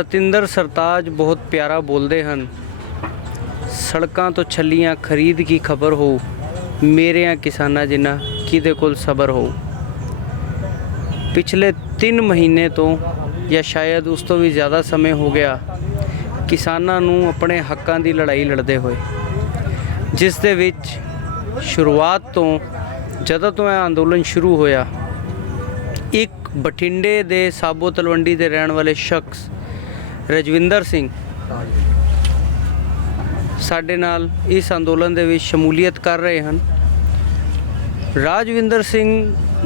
ਸਤਿੰਦਰ ਸਰਤਾਜ ਬਹੁਤ ਪਿਆਰਾ ਬੋਲਦੇ ਹਨ। ਸੜਕਾਂ ਤੋਂ ਛੱਲੀਆਂ ਖਰੀਦ ਕੀ ਖਬਰ ਹੋ, ਮੇਰਿਆਂ ਕਿਸਾਨਾਂ ਜਿੰਨਾ ਕਿਹਦੇ ਕੋਲ ਸਬਰ ਹੋ। ਪਿਛਲੇ 3 ਮਹੀਨੇ ਤੋਂ ਜਾਂ ਸ਼ਾਇਦ ਉਸ ਤੋਂ ਵੀ ਜ਼ਿਆਦਾ ਸਮੇਂ ਹੋ ਗਿਆ ਕਿਸਾਨਾਂ ਨੂੰ ਆਪਣੇ ਹੱਕਾਂ ਦੀ ਲੜਾਈ ਲੜਦੇ ਹੋਏ, ਜਿਸ ਦੇ ਵਿੱਚ ਸ਼ੁਰੂਆਤ ਤੋਂ ਜਦੋਂ ਤੋਂ ਇਹ ਅੰਦੋਲਨ ਸ਼ੁਰੂ ਹੋਇਆ, ਇੱਕ ਬਠਿੰਡੇ ਦੇ ਸਾਬੋ ਤਲਵੰਡੀ ਦੇ ਰਹਿਣ ਵਾਲੇ ਸ਼ਖਸ ਰਜਵਿੰਦਰ ਸਿੰਘ ਸਾਡੇ ਨਾਲ ਇਸ ਅੰਦੋਲਨ ਦੇ ਵਿੱਚ ਸ਼ਮੂਲੀਅਤ ਕਰ ਰਹੇ ਹਨ। ਰਾਜਵਿੰਦਰ ਸਿੰਘ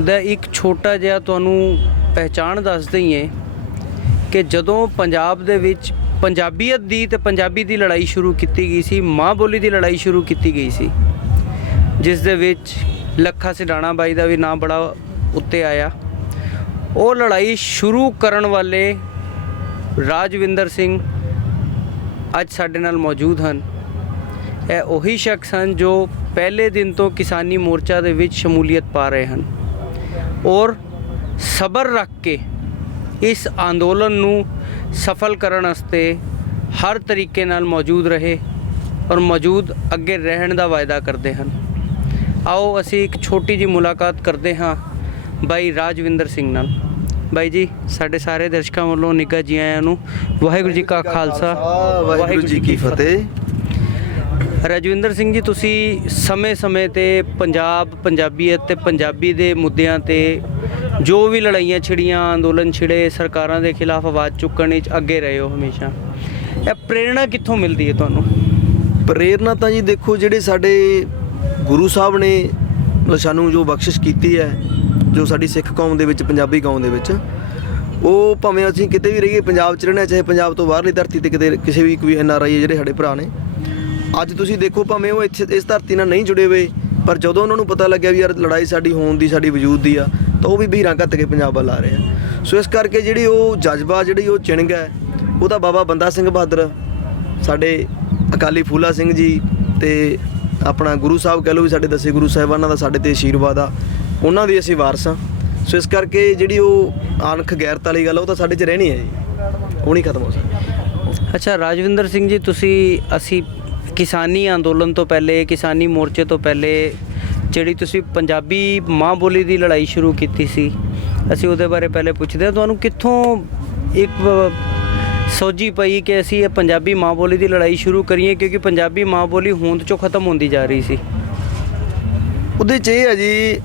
ਦਾ ਇੱਕ ਛੋਟਾ ਜਿਹਾ ਤੁਹਾਨੂੰ ਪਹਿਚਾਣ ਦੱਸ ਦਈਏ ਕਿ ਜਦੋਂ ਪੰਜਾਬ ਦੇ ਵਿੱਚ ਪੰਜਾਬੀਅਤ ਦੀ ਤੇ ਪੰਜਾਬੀ ਦੀ ਲੜਾਈ ਸ਼ੁਰੂ ਕੀਤੀ ਗਈ ਸੀ, ਮਾਂ ਬੋਲੀ ਦੀ ਲੜਾਈ ਸ਼ੁਰੂ ਕੀਤੀ ਗਈ ਸੀ, ਜਿਸ ਦੇ ਵਿੱਚ ਲੱਖਾ ਸਿਡਾਣਾ ਬਾਈ ਦਾ ਵੀ ਨਾਮ ਬੜਾ ਉੱਤੇ ਆਇਆ। ਉਹ ਲੜਾਈ ਸ਼ੁਰੂ ਕਰਨ ਵਾਲੇ ਰਾਜਵਿੰਦਰ ਸਿੰਘ ਅੱਜ ਸਾਡੇ ਨਾਲ ਮੌਜੂਦ ਹਨ। ਇਹ ਉਹੀ ਸ਼ਖਸ ਹਨ ਜੋ ਪਹਿਲੇ ਦਿਨ ਤੋਂ ਕਿਸਾਨੀ ਮੋਰਚਾ ਦੇ ਵਿੱਚ ਸ਼ਮੂਲੀਅਤ ਪਾ ਰਹੇ ਹਨ ਔਰ ਸਬਰ ਰੱਖ ਕੇ ਇਸ ਅੰਦੋਲਨ ਨੂੰ ਸਫਲ ਕਰਨ ਵਾਸਤੇ ਹਰ ਤਰੀਕੇ ਨਾਲ ਮੌਜੂਦ ਰਹੇ ਔਰ ਮੌਜੂਦ ਅੱਗੇ ਰਹਿਣ ਦਾ ਵਾਅਦਾ ਕਰਦੇ ਹਨ। ਆਓ ਅਸੀਂ ਇੱਕ ਛੋਟੀ ਜਿਹੀ ਮੁਲਾਕਾਤ ਕਰਦੇ ਹਾਂ ਬਾਈ ਰਾਜਵਿੰਦਰ ਸਿੰਘ ਨਾਲ। ਬਾਈ ਜੀ, ਸਾਡੇ ਸਾਰੇ ਦਰਸ਼ਕਾਂ ਵੱਲੋਂ ਨਿੱਘਾ ਜੀ ਆਇਆਂ ਨੂੰ। ਵਾਹਿਗੁਰੂ ਜੀ ਕਾ ਖਾਲਸਾ, ਵਾਹਿਗੁਰੂ ਜੀ ਕੀ ਫਤਿਹ। ਰਜਵਿੰਦਰ ਸਿੰਘ ਜੀ, ਤੁਸੀਂ ਸਮੇਂ-ਸਮੇਂ 'ਤੇ ਪੰਜਾਬੀਅਤ ਤੇ ਪੰਜਾਬੀ ਦੇ ਮੁੱਦਿਆਂ 'ਤੇ ਜੋ ਵੀ ਲੜਾਈਆਂ ਛਿੜੀਆਂ, ਅੰਦੋਲਨ ਛਿੜੇ, ਸਰਕਾਰਾਂ ਦੇ ਖਿਲਾਫ ਆਵਾਜ਼ ਚੁੱਕਣ ਵਿੱਚ ਅੱਗੇ ਰਹੇ ਹੋ ਹਮੇਸ਼ਾ। ਇਹ ਪ੍ਰੇਰਣਾ ਕਿੱਥੋਂ ਮਿਲਦੀ ਹੈ ਤੁਹਾਨੂੰ? ਪ੍ਰੇਰਨਾ ਤਾਂ ਜੀ ਦੇਖੋ, ਜਿਹੜੇ ਸਾਡੇ ਗੁਰੂ ਸਾਹਿਬ ਨੇ ਸਾਨੂੰ ਜੋ ਬਖਸ਼ਿਸ਼ ਕੀਤੀ ਹੈ, ਜੋ ਸਾਡੀ ਸਿੱਖ ਕੌਮ ਦੇ ਵਿੱਚ, ਪੰਜਾਬੀ ਕੌਮ ਦੇ ਵਿੱਚ, ਉਹ ਭਾਵੇਂ ਅਸੀਂ ਕਿਤੇ ਵੀ ਰਹੀਏ, ਪੰਜਾਬ 'ਚ ਰਹਿਣਾ ਚਾਹੇ ਪੰਜਾਬ ਤੋਂ ਬਾਹਰਲੀ ਧਰਤੀ 'ਤੇ ਕਿਤੇ ਕਿਸੇ ਵੀ ਕੋਈ NRI ਜਿਹੜੇ ਸਾਡੇ ਭਰਾ ਨੇ, ਅੱਜ ਤੁਸੀਂ ਦੇਖੋ ਭਾਵੇਂ ਉਹ ਇੱਥੇ ਇਸ ਧਰਤੀ ਨਾਲ ਨਹੀਂ ਜੁੜੇ ਹੋਏ, ਪਰ ਜਦੋਂ ਉਹਨਾਂ ਨੂੰ ਪਤਾ ਲੱਗਿਆ ਵੀ ਯਾਰ ਲੜਾਈ ਸਾਡੀ ਹੋਣ ਦੀ, ਸਾਡੀ ਵਜੂਦ ਦੀ ਆ, ਤਾਂ ਉਹ ਵੀ ਵੀਰਾਂ ਘੱਤ ਕੇ ਪੰਜਾਬ ਵੱਲ ਆ ਰਹੇ ਆ। ਸੋ ਇਸ ਕਰਕੇ ਜਿਹੜੀ ਉਹ ਜਜ਼ਬਾ, ਜਿਹੜੀ ਉਹ ਚਿਣਗ ਹੈ, ਉਹ ਤਾਂ ਬਾਬਾ ਬੰਦਾ ਸਿੰਘ ਬਹਾਦਰ, ਸਾਡੇ ਅਕਾਲੀ ਫੂਲਾ ਸਿੰਘ ਜੀ ਤੇ ਆਪਣਾ ਗੁਰੂ ਸਾਹਿਬ ਕਹਿ ਲਓ ਵੀ ਸਾਡੇ 10 ਗੁਰੂ ਸਾਹਿਬਾਨਾਂ ਦਾ ਸਾਡੇ 'ਤੇ ਆਸ਼ੀਰਵਾਦ ਆ, ਉਹਨਾਂ ਦੀ ਅਸੀਂ ਵਾਰਸ ਹਾਂ। ਸੋ ਇਸ ਕਰਕੇ ਜਿਹੜੀ ਉਹ ਆਨਖ ਗੈਰਤ ਵਾਲੀ ਗੱਲ, ਉਹ ਤਾਂ ਸਾਡੇ 'ਚ ਰਹਿਣੀ ਹੈ ਜੀ, ਉਹ ਨਹੀਂ ਖਤਮ ਹੋ ਸਕਦੀ। ਅੱਛਾ ਰਾਜਵਿੰਦਰ ਸਿੰਘ ਜੀ, ਅਸੀਂ ਕਿਸਾਨੀ ਅੰਦੋਲਨ ਤੋਂ ਪਹਿਲੇ, ਕਿਸਾਨੀ ਮੋਰਚੇ ਤੋਂ ਪਹਿਲੇ ਜਿਹੜੀ ਤੁਸੀਂ ਪੰਜਾਬੀ ਮਾਂ ਬੋਲੀ ਦੀ ਲੜਾਈ ਸ਼ੁਰੂ ਕੀਤੀ ਸੀ, ਅਸੀਂ ਉਹਦੇ ਬਾਰੇ ਪਹਿਲੇ ਪੁੱਛਦੇ ਹਾਂ। ਤੁਹਾਨੂੰ ਕਿੱਥੋਂ ਇੱਕ ਸੋਝੀ ਪਈ ਕਿ ਅਸੀਂ ਇਹ ਪੰਜਾਬੀ ਮਾਂ ਬੋਲੀ ਦੀ ਲੜਾਈ ਸ਼ੁਰੂ ਕਰੀਏ, ਕਿਉਂਕਿ ਪੰਜਾਬੀ ਮਾਂ ਬੋਲੀ ਹੋਂਦ 'ਚੋਂ ਖਤਮ ਹੁੰਦੀ ਜਾ ਰਹੀ ਸੀ? ਉਹਦੇ 'ਚ ਇਹ ਹੈ ਜੀ,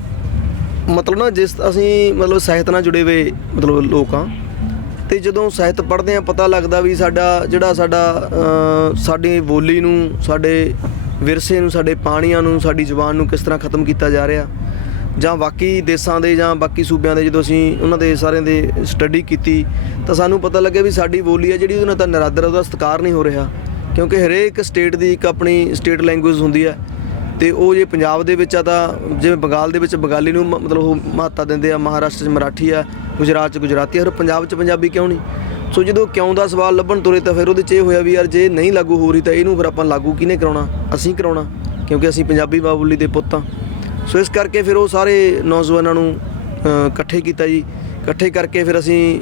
ਮਤਲਬ ਨਾ ਜਿਸ ਅਸੀਂ ਸਾਹਿਤ ਨਾਲ ਜੁੜੇ ਹੋਏ ਲੋਕ ਹਾਂ, ਅਤੇ ਜਦੋਂ ਸਾਹਿਤ ਪੜ੍ਹਦੇ ਹਾਂ ਪਤਾ ਲੱਗਦਾ ਵੀ ਸਾਡੀ ਬੋਲੀ ਨੂੰ, ਸਾਡੇ ਵਿਰਸੇ ਨੂੰ, ਸਾਡੇ ਪਾਣੀਆਂ ਨੂੰ, ਸਾਡੀ ਜ਼ੁਬਾਨ ਨੂੰ ਕਿਸ ਤਰ੍ਹਾਂ ਖਤਮ ਕੀਤਾ ਜਾ ਰਿਹਾ। ਜਾਂ ਬਾਕੀ ਦੇਸ਼ਾਂ ਦੇ ਜਾਂ ਬਾਕੀ ਸੂਬਿਆਂ ਦੇ ਜਦੋਂ ਅਸੀਂ ਉਹਨਾਂ ਦੇ ਸਾਰਿਆਂ ਦੇ ਸਟੱਡੀ ਕੀਤੀ, ਤਾਂ ਸਾਨੂੰ ਪਤਾ ਲੱਗਿਆ ਵੀ ਸਾਡੀ ਬੋਲੀ ਹੈ ਜਿਹੜੀ, ਉਹਦੇ ਨਾਲ ਤਾਂ ਨਿਰਾਦਰ, ਉਹਦਾ ਸਤਿਕਾਰ ਨਹੀਂ ਹੋ ਰਿਹਾ, ਕਿਉਂਕਿ ਹਰੇਕ ਸਟੇਟ ਦੀ ਇੱਕ ਆਪਣੀ ਸਟੇਟ ਲੈਂਗੁਏਜ ਹੁੰਦੀ ਹੈ। ਅਤੇ ਉਹ ਜੇ ਪੰਜਾਬ ਦੇ ਵਿੱਚ ਆ ਤਾਂ ਜਿਵੇਂ ਬੰਗਾਲ ਦੇ ਵਿੱਚ ਬੰਗਾਲੀ ਨੂੰ ਉਹ ਮਹੱਤਤਾ ਦਿੰਦੇ ਆ, ਮਹਾਰਾਸ਼ਟਰ 'ਚ ਮਰਾਠੀ ਆ, ਗੁਜਰਾਤ 'ਚ ਗੁਜਰਾਤੀ ਆ, ਹੋਰ ਪੰਜਾਬ 'ਚ ਪੰਜਾਬੀ ਕਿਉਂ ਨਹੀਂ? ਸੋ ਜਦੋਂ ਕਿਉਂ ਦਾ ਸਵਾਲ ਲੱਭਣ ਤੁਰੇ ਤਾਂ ਫਿਰ ਉਹਦੇ 'ਚ ਇਹ ਹੋਇਆ ਵੀ ਯਾਰ ਜੇ ਨਹੀਂ ਲਾਗੂ ਹੋ ਰਹੀ ਤਾਂ ਇਹਨੂੰ ਫਿਰ ਆਪਾਂ ਲਾਗੂ ਕਿਹਨੇ ਕਰਾਉਣਾ? ਅਸੀਂ ਕਰਾਉਣਾ, ਕਿਉਂਕਿ ਅਸੀਂ ਪੰਜਾਬੀ ਮਾਂ ਬੋਲੀ ਦੇ ਪੁੱਤ ਹਾਂ। ਸੋ ਇਸ ਕਰਕੇ ਫਿਰ ਉਹ ਸਾਰੇ ਨੌਜਵਾਨਾਂ ਨੂੰ ਇਕੱਠੇ ਕੀਤਾ ਜੀ। ਇਕੱਠੇ ਕਰਕੇ ਫਿਰ ਅਸੀਂ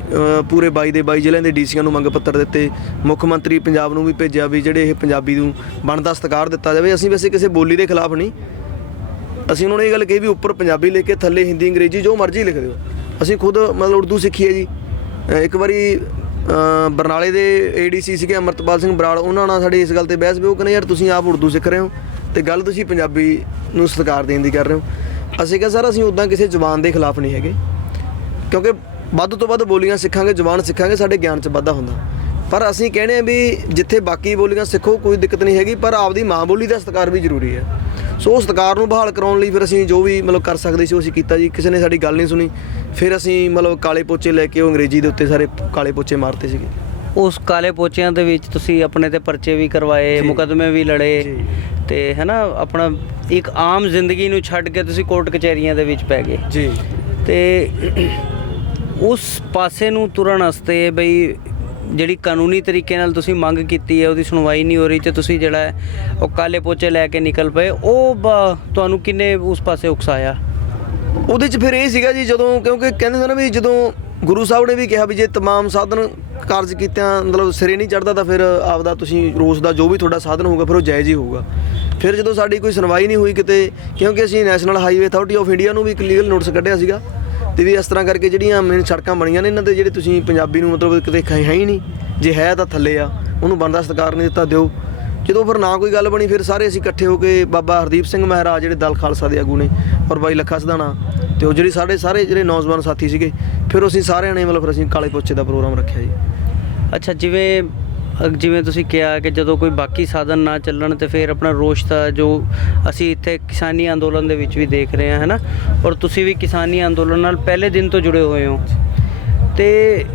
ਪੂਰੇ 22 ਦੇ 22 ਜ਼ਿਲ੍ਹਿਆਂ ਦੇ DCਆਂ ਨੂੰ ਮੰਗ ਪੱਤਰ ਦਿੱਤੇ, ਮੁੱਖ ਮੰਤਰੀ ਪੰਜਾਬ ਨੂੰ ਵੀ ਭੇਜਿਆ ਵੀ ਜਿਹੜੇ ਇਹ ਪੰਜਾਬੀ ਨੂੰ ਬਣਦਾ ਸਤਿਕਾਰ ਦਿੱਤਾ ਜਾਵੇ। ਅਸੀਂ ਵੈਸੇ ਕਿਸੇ ਬੋਲੀ ਦੇ ਖਿਲਾਫ ਨਹੀਂ, ਅਸੀਂ ਉਹਨਾਂ ਨੂੰ ਇਹ ਗੱਲ ਕਹੀ ਵੀ ਉੱਪਰ ਪੰਜਾਬੀ ਲਿਖ ਕੇ ਥੱਲੇ ਹਿੰਦੀ, ਅੰਗਰੇਜ਼ੀ ਜੋ ਮਰਜ਼ੀ ਲਿਖ ਦਿਓ। ਅਸੀਂ ਖੁਦ ਉਰਦੂ ਸਿੱਖੀ ਹੈ ਜੀ। ਇੱਕ ਵਾਰੀ ਬਰਨਾਲੇ ਦੇ ADC ਸੀਗੇ ਅੰਮ੍ਰਿਤਪਾਲ ਸਿੰਘ ਬਰਾੜ, ਉਹਨਾਂ ਨਾਲ ਸਾਡੀ ਇਸ ਗੱਲ 'ਤੇ ਬਹਿਸ ਵੀ, ਉਹ ਕਹਿੰਦੇ ਯਾਰ ਤੁਸੀਂ ਆਪ ਉਰਦੂ ਸਿੱਖ ਰਹੇ ਹੋ ਅਤੇ ਗੱਲ ਤੁਸੀਂ ਪੰਜਾਬੀ ਨੂੰ ਸਤਿਕਾਰ ਦੇਣ ਦੀ ਕਰ ਰਹੇ ਹੋ। ਅਸੀਂ ਕਿਹਾ ਸਰ ਅਸੀਂ ਉੱਦਾਂ ਕਿਸੇ ਜ਼ੁਬਾਨ ਦੇ ਖਿਲਾਫ ਨਹੀਂ ਹੈਗੇ, ਕਿਉਂਕਿ ਵੱਧ ਤੋਂ ਵੱਧ ਬੋਲੀਆਂ ਸਿੱਖਾਂਗੇ, ਜ਼ੁਬਾਨ ਸਿੱਖਾਂਗੇ, ਸਾਡੇ ਗਿਆਨ 'ਚ ਵਾਧਾ ਹੁੰਦਾ। ਪਰ ਅਸੀਂ ਕਹਿੰਦੇ ਹਾਂ ਵੀ ਜਿੱਥੇ ਬਾਕੀ ਬੋਲੀਆਂ ਸਿੱਖੋ ਕੋਈ ਦਿੱਕਤ ਨਹੀਂ ਹੈਗੀ, ਪਰ ਆਪਦੀ ਮਾਂ ਬੋਲੀ ਦਾ ਸਤਿਕਾਰ ਵੀ ਜ਼ਰੂਰੀ ਹੈ। ਸੋ ਉਹ ਸਤਿਕਾਰ ਨੂੰ ਬਹਾਲ ਕਰਾਉਣ ਲਈ ਫਿਰ ਅਸੀਂ ਜੋ ਵੀ ਕਰ ਸਕਦੇ ਸੀ ਉਹ ਅਸੀਂ ਕੀਤਾ ਜੀ। ਕਿਸੇ ਨੇ ਸਾਡੀ ਗੱਲ ਨਹੀਂ ਸੁਣੀ, ਫਿਰ ਅਸੀਂ ਕਾਲੇ ਪੋਚੇ ਲੈ ਕੇ ਉਹ ਅੰਗਰੇਜ਼ੀ ਦੇ ਉੱਤੇ ਸਾਰੇ ਕਾਲੇ ਪੋਚੇ ਮਾਰਤੇ ਸੀਗੇ। ਉਸ ਕਾਲੇ ਪੋਚਿਆਂ ਦੇ ਵਿੱਚ ਤੁਸੀਂ ਆਪਣੇ 'ਤੇ ਪਰਚੇ ਵੀ ਕਰਵਾਏ, ਮੁਕੱਦਮੇ ਵੀ ਲੜੇ, ਅਤੇ ਹੈ ਨਾ, ਆਪਣਾ ਇੱਕ ਆਮ ਜ਼ਿੰਦਗੀ ਨੂੰ ਛੱਡ ਕੇ ਤੁਸੀਂ ਕੋਰਟ ਕਚਹਿਰੀਆਂ ਦੇ ਵਿੱਚ ਪੈ ਗਏ ਜੀ। ਅਤੇ ਉਸ ਪਾਸੇ ਨੂੰ ਤੁਰਨ ਵਾਸਤੇ ਬਈ ਜਿਹੜੀ ਕਾਨੂੰਨੀ ਤਰੀਕੇ ਨਾਲ ਤੁਸੀਂ ਮੰਗ ਕੀਤੀ ਹੈ ਉਹਦੀ ਸੁਣਵਾਈ ਨਹੀਂ ਹੋ ਰਹੀ, ਅਤੇ ਤੁਸੀਂ ਜਿਹੜਾ ਹੈ ਉਹ ਕਾਲੇ ਪੋਚੇ ਲੈ ਕੇ ਨਿਕਲ ਪਏ, ਉਹ ਤੁਹਾਨੂੰ ਕਿੰਨੇ ਉਸ ਪਾਸੇ ਉਕਸਾਇਆ? ਉਹਦੇ 'ਚ ਫਿਰ ਇਹ ਸੀਗਾ ਜੀ, ਜਦੋਂ ਕਿਉਂਕਿ ਕਹਿੰਦੇ ਸੀ ਨਾ ਵੀ ਜਦੋਂ ਗੁਰੂ ਸਾਹਿਬ ਨੇ ਵੀ ਕਿਹਾ ਵੀ ਜੇ ਤਮਾਮ ਸਾਧਨ ਕਾਰਜ ਕੀਤਿਆਂ ਮਤਲਬ ਸਿਰੇ ਨਹੀਂ ਚੜ੍ਹਦਾ ਤਾਂ ਫਿਰ ਆਪਦਾ ਤੁਸੀਂ ਰੋਜ਼ ਦਾ ਜੋ ਵੀ ਤੁਹਾਡਾ ਸਾਧਨ ਹੋਊਗਾ ਫਿਰ ਉਹ ਜਾਇਜ਼ ਹੀ ਹੋਊਗਾ। ਫਿਰ ਜਦੋਂ ਸਾਡੀ ਕੋਈ ਸੁਣਵਾਈ ਨਹੀਂ ਹੋਈ ਕਿਤੇ, ਕਿਉਂਕਿ ਅਸੀਂ national highway authority of India ਨੂੰ ਵੀ ਇੱਕ ਲੀਗਲ ਨੋਟਿਸ ਕੱਢਿਆ ਸੀਗਾ ਤੇ ਵੀ ਇਸ ਤਰ੍ਹਾਂ ਕਰਕੇ ਜਿਹੜੀਆਂ ਮੇਨ ਸੜਕਾਂ ਬਣੀਆਂ ਨੇ ਇਹਨਾਂ ਦੇ ਜਿਹੜੇ ਤੁਸੀਂ ਪੰਜਾਬੀ ਨੂੰ ਮਤਲਬ ਕਿਤੇ ਹੈ ਹੀ ਨਹੀਂ, ਜੇ ਹੈ ਤਾਂ ਥੱਲੇ ਆ, ਉਹਨੂੰ ਬਣਦਾ ਸਤਿਕਾਰ ਨਹੀਂ ਦਿੱਤਾ ਦਿਓ। ਜਦੋਂ ਫਿਰ ਨਾ ਕੋਈ ਗੱਲ ਬਣੀ ਫਿਰ ਸਾਰੇ ਅਸੀਂ ਇਕੱਠੇ ਹੋ ਕੇ ਬਾਬਾ ਹਰਦੀਪ ਸਿੰਘ ਮਹਿਰਾ ਜਿਹੜੇ ਦਲ ਖਾਲਸਾ ਦੇ ਆਗੂ ਨੇ ਔਰ ਬਾਈ ਲੱਖਾ ਸਿਧਾਣਾ ਤੇ ਉਹ ਜਿਹੜੀ ਸਾਰੇ ਜਿਹੜੇ ਨੌਜਵਾਨ ਸਾਥੀ ਸੀਗੇ, ਫਿਰ ਅਸੀਂ ਸਾਰਿਆਂ ਨੇ ਮਤਲਬ ਫਿਰ ਅਸੀਂ ਕਾਲੇ ਪੋਚੇ ਦਾ ਪ੍ਰੋਗਰਾਮ ਰੱਖਿਆ ਜੀ। ਅੱਛਾ, ਜਿਵੇਂ ਤੁਸੀਂ ਕਿਹਾ ਕਿ ਜਦੋਂ ਕੋਈ ਬਾਕੀ ਸਾਧਨ ਨਾ ਚੱਲਣ ਤੇ ਫਿਰ ਆਪਣਾ ਰੋਸ਼ ਦਾ ਜੋ ਅਸੀਂ ਇੱਥੇ ਕਿਸਾਨੀ ਅੰਦੋਲਨ ਦੇ ਵਿੱਚ ਵੀ ਦੇਖ ਰਹੇ ਹਾਂ, ਹੈ ਨਾ, ਔਰ ਤੁਸੀਂ ਵੀ ਕਿਸਾਨੀ ਅੰਦੋਲਨ ਨਾਲ ਪਹਿਲੇ ਦਿਨ ਤੋਂ ਜੁੜੇ ਹੋਏ ਹੋ, ਤੇ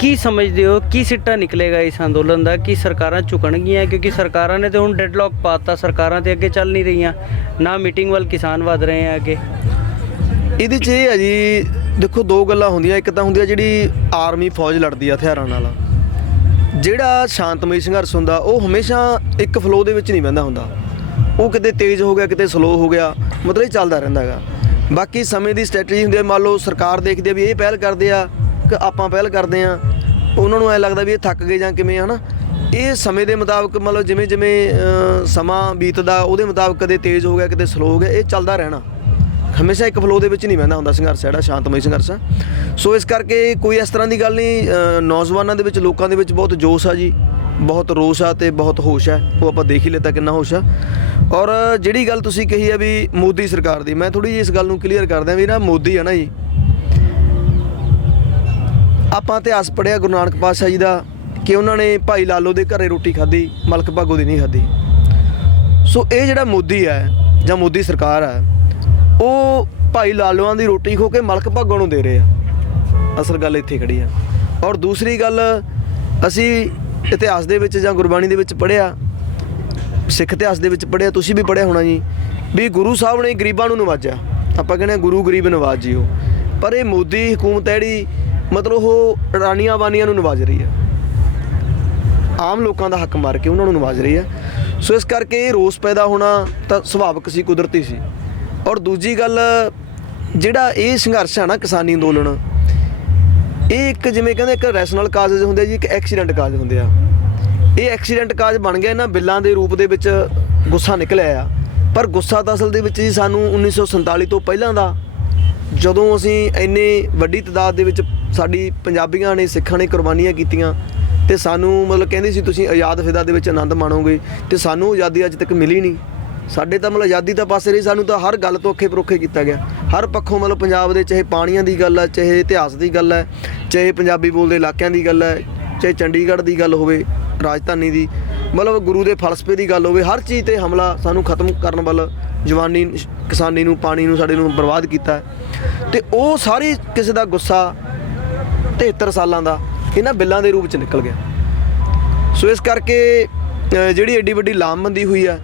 ਕੀ ਸਮਝਦੇ ਹੋ ਕੀ ਸਿੱਟਾ ਨਿਕਲੇਗਾ ਇਸ ਅੰਦੋਲਨ ਦਾ? ਕੀ ਸਰਕਾਰਾਂ ਝੁਕਣਗੀਆਂ? ਕਿਉਂਕਿ ਸਰਕਾਰਾਂ ਨੇ ਤਾਂ ਹੁਣ ਡੈਡਲੌਕ ਪਾਤਾ, ਸਰਕਾਰਾਂ ਤੇ ਅੱਗੇ ਚੱਲ ਨਹੀਂ ਰਹੀਆਂ, ਨਾ ਮੀਟਿੰਗ ਵੱਲ ਕਿਸਾਨ ਵੱਧ ਰਹੇ ਆ ਅੱਗੇ। ਇਹਦੇ 'ਚ ਇਹ ਹੈ ਜੀ, ਦੇਖੋ ਦੋ ਗੱਲਾਂ ਹੁੰਦੀਆਂ, ਇੱਕ ਤਾਂ ਹੁੰਦੀ ਆ ਜਿਹੜੀ ਆਰਮੀ ਫੌਜ ਲੜਦੀ ਆ ਹਥਿਆਰਾਂ ਨਾਲ, ਜਿਹੜਾ ਸ਼ਾਂਤਮਈ ਸੰਘਰਸ਼ ਹੁੰਦਾ ਉਹ ਹਮੇਸ਼ਾ ਇੱਕ ਫਲੋ ਦੇ ਵਿੱਚ ਨਹੀਂ ਬਹਿੰਦਾ ਹੁੰਦਾ, ਉਹ ਕਿਤੇ ਤੇਜ਼ ਹੋ ਗਿਆ ਕਿਤੇ ਸਲੋ ਹੋ ਗਿਆ, ਮਤਲਬ ਇਹ ਚੱਲਦਾ ਰਹਿੰਦਾ ਹੈਗਾ। ਬਾਕੀ ਸਮੇਂ ਦੀ ਸਟ੍ਰੈਟਜੀ ਹੁੰਦੀ ਹੈ, ਮੰਨ ਲਓ ਸਰਕਾਰ ਦੇਖਦੀ ਆ ਵੀ ਇਹ ਪਹਿਲ ਕਰਦੇ ਆ ਕਿ ਆਪਾਂ ਪਹਿਲ ਕਰਦੇ ਆ, ਉਹਨਾਂ ਨੂੰ ਐਂ ਲੱਗਦਾ ਵੀ ਇਹ ਥੱਕ ਗਏ ਜਾਂ ਕਿਵੇਂ, ਹੈ ਨਾ। ਇਹ ਸਮੇਂ ਦੇ ਮੁਤਾਬਕ ਮਤਲਬ ਜਿਵੇਂ ਜਿਵੇਂ ਸਮਾਂ ਬੀਤਦਾ ਉਹਦੇ ਮੁਤਾਬਕ ਕਦੇ ਤੇਜ਼ ਹੋ ਗਿਆ ਕਿਤੇ ਸਲੋ ਹੋ ਗਿਆ, ਇਹ ਚੱਲਦਾ ਰਹਿਣਾ, ਹਮੇਸ਼ਾ ਇੱਕ ਫਲੋ ਦੇ ਵਿੱਚ ਨਹੀਂ ਬਹਿੰਦਾ ਹੁੰਦਾ ਸੰਘਰਸ਼ ਜਿਹੜਾ ਸ਼ਾਂਤਮਈ ਸੰਘਰਸ਼ ਆ। ਸੋ ਇਸ ਕਰਕੇ ਕੋਈ ਇਸ ਤਰ੍ਹਾਂ ਦੀ ਗੱਲ ਨਹੀਂ, ਨੌਜਵਾਨਾਂ ਦੇ ਵਿੱਚ ਲੋਕਾਂ ਦੇ ਵਿੱਚ ਬਹੁਤ ਜੋਸ਼ ਆ ਜੀ, ਬਹੁਤ ਰੋਸ਼ ਆ ਤੇ ਬਹੁਤ ਹੋਸ਼ ਹੈ, ਉਹ ਆਪਾਂ ਦੇਖ ਹੀ ਲਿੱਤਾ ਕਿੰਨਾ ਹੋਸ਼ ਆ। ਔਰ ਜਿਹੜੀ ਗੱਲ ਤੁਸੀਂ ਕਹੀ ਆ ਵੀ ਮੋਦੀ ਸਰਕਾਰ ਦੀ, ਮੈਂ ਥੋੜ੍ਹੀ ਜਿਹੀ ਇਸ ਗੱਲ ਨੂੰ ਕਲੀਅਰ ਕਰਦਾ ਵੀ ਨਾ, ਮੋਦੀ ਆ ਨਾ ਜੀ, ਆਪਾਂ ਇਤਿਹਾਸ ਪੜ੍ਹਿਆ ਗੁਰੂ ਨਾਨਕ ਪਾਤਸ਼ਾਹ ਜੀ ਦਾ ਕਿ ਉਹਨਾਂ ਨੇ ਭਾਈ ਲਾਲੋ ਦੇ ਘਰੇ ਰੋਟੀ ਖਾਧੀ, ਮਲਕ ਭਾਗੋ ਦੀ ਨਹੀਂ ਖਾਧੀ। ਸੋ ਇਹ ਜਿਹੜਾ ਮੋਦੀ ਹੈ ਜਾਂ ਮੋਦੀ ਸਰਕਾਰ ਹੈ, ਉਹ ਭਾਈ ਲਾਲੋਆਂ ਦੀ ਰੋਟੀ ਖੋ ਕੇ ਮਲਕ ਭਾਗੋ ਨੂੰ ਦੇ ਰਹੇ ਆ, ਅਸਲ ਗੱਲ ਇੱਥੇ ਖੜੀ ਆ। ਔਰ ਦੂਸਰੀ ਗੱਲ, ਅਸੀਂ ਇਤਿਹਾਸ ਦੇ ਵਿੱਚ ਜਾਂ ਗੁਰਬਾਣੀ ਦੇ ਵਿੱਚ ਪੜ੍ਹਿਆ, ਸਿੱਖ ਇਤਿਹਾਸ ਦੇ ਵਿੱਚ ਪੜ੍ਹਿਆ, ਤੁਸੀਂ ਵੀ ਪੜ੍ਹਿਆ ਹੋਣਾ ਜੀ, ਵੀ ਗੁਰੂ ਸਾਹਿਬ ਨੇ ਗਰੀਬਾਂ ਨੂੰ ਨਵਾਜਿਆ, ਆਪਾਂ ਕਹਿੰਦੇ ਗੁਰੂ ਗਰੀਬ ਨਵਾਜ ਜੀ ਉਹ, ਪਰ ਇਹ ਮੋਦੀ ਹਕੂਮਤ ਹੈ ਜਿਹੜੀ ਮਤਲਬ ਉਹ ਰਾਣੀਆਂ ਬਾਨੀਆਂ ਨੂੰ ਨਵਾਜ ਰਹੀ ਹੈ, ਆਮ ਲੋਕਾਂ ਦਾ ਹੱਕ ਮਾਰ ਕੇ ਉਹਨਾਂ ਨੂੰ ਨਵਾਜ ਰਹੀ ਹੈ। ਸੋ ਇਸ ਕਰਕੇ ਇਹ ਰੋਸ ਪੈਦਾ ਹੋਣਾ ਤਾਂ ਸੁਭਾਵਿਕ ਸੀ, ਕੁਦਰਤੀ ਸੀ। ਔਰ ਦੂਜੀ ਗੱਲ, ਜਿਹੜਾ ਇਹ ਸੰਘਰਸ਼ ਹੈ ਨਾ ਕਿਸਾਨੀ ਅੰਦੋਲਨ, ਇਹ ਇੱਕ ਜਿਵੇਂ ਕਹਿੰਦੇ ਇੱਕ ਰੈਸ਼ਨਲ ਕਾਜ਼ਜ਼ ਹੁੰਦੇ ਜੀ, ਇੱਕ ਐਕਸੀਡੈਂਟ ਕਾਜ਼ ਹੁੰਦੇ ਆ। ਇਹ ਐਕਸੀਡੈਂਟ ਕਾਜ਼ ਬਣ ਗਿਆ ਇਹਨਾਂ ਬਿੱਲਾਂ ਦੇ ਰੂਪ ਦੇ ਵਿੱਚ, ਗੁੱਸਾ ਨਿਕਲਿਆ ਆ, ਪਰ ਗੁੱਸਾ ਤਾਂ ਅਸਲ ਦੇ ਵਿੱਚ ਜੀ ਸਾਨੂੰ 1947 ਤੋਂ ਪਹਿਲਾਂ ਦਾ, ਜਦੋਂ ਅਸੀਂ ਇੰਨੇ ਵੱਡੀ ਤਾਦਾਦ ਦੇ ਵਿੱਚ ਸਾਡੀ ਪੰਜਾਬੀਆਂ ਨੇ ਸਿੱਖਾਂ ਨੇ ਕੁਰਬਾਨੀਆਂ ਕੀਤੀਆਂ ਤੇ ਸਾਨੂੰ ਮਤਲਬ ਕਹਿੰਦੇ ਸੀ ਤੁਸੀਂ ਆਜ਼ਾਦ ਫਿਦਾ ਦੇ ਵਿੱਚ ਆਨੰਦ ਮਾਣੋਗੇ, ਤੇ ਸਾਨੂੰ ਆਜ਼ਾਦੀ ਅੱਜ ਤੱਕ ਮਿਲੀ ਨਹੀਂ। ਸਾਡੇ ਤਾਂ ਮਤਲਬ ਆਜ਼ਾਦੀ ਤਾਂ ਪਾਸੇ ਰਹੀ, ਸਾਨੂੰ ਤਾਂ ਹਰ ਗੱਲ ਤੋਂ ਅੱਖੇ ਪਰੋਖੇ ਕੀਤਾ ਗਿਆ, ਹਰ ਪੱਖੋਂ ਮਤਲਬ ਪੰਜਾਬ ਦੇ, ਚਾਹੇ ਪਾਣੀਆਂ ਦੀ ਗੱਲ ਹੈ, ਚਾਹੇ ਇਤਿਹਾਸ ਦੀ ਗੱਲ ਹੈ, ਚਾਹੇ ਪੰਜਾਬੀ ਬੋਲਦੇ ਇਲਾਕਿਆਂ ਦੀ ਗੱਲ ਹੈ, ਚਾਹੇ ਚੰਡੀਗੜ੍ਹ ਦੀ ਗੱਲ ਹੋਵੇ ਰਾਜਧਾਨੀ ਦੀ, ਮਤਲਬ ਗੁਰੂ ਦੇ ਫਲਸਫੇ ਦੀ ਗੱਲ ਹੋਵੇ, ਹਰ ਚੀਜ਼ 'ਤੇ ਹਮਲਾ ਸਾਨੂੰ ਖਤਮ ਕਰਨ ਵੱਲ, ਜਵਾਨੀ ਕਿਸਾਨੀ ਨੂੰ, ਪਾਣੀ ਨੂੰ, ਸਾਡੇ ਨੂੰ ਬਰਬਾਦ ਕੀਤਾ। ਤੇ ਉਹ ਸਾਰੀ ਕਿਸੇ ਦਾ ਗੁੱਸਾ 73 ਸਾਲਾਂ ਦਾ ਇਹਨਾਂ ਬਿੱਲਾਂ ਦੇ ਰੂਪ 'ਚ ਨਿਕਲ ਗਿਆ। ਸੋ ਇਸ ਕਰਕੇ ਜਿਹੜੀ ਐਡੀ ਵੱਡੀ ਲਾਮਬੰਦੀ ਹੋਈ ਆ,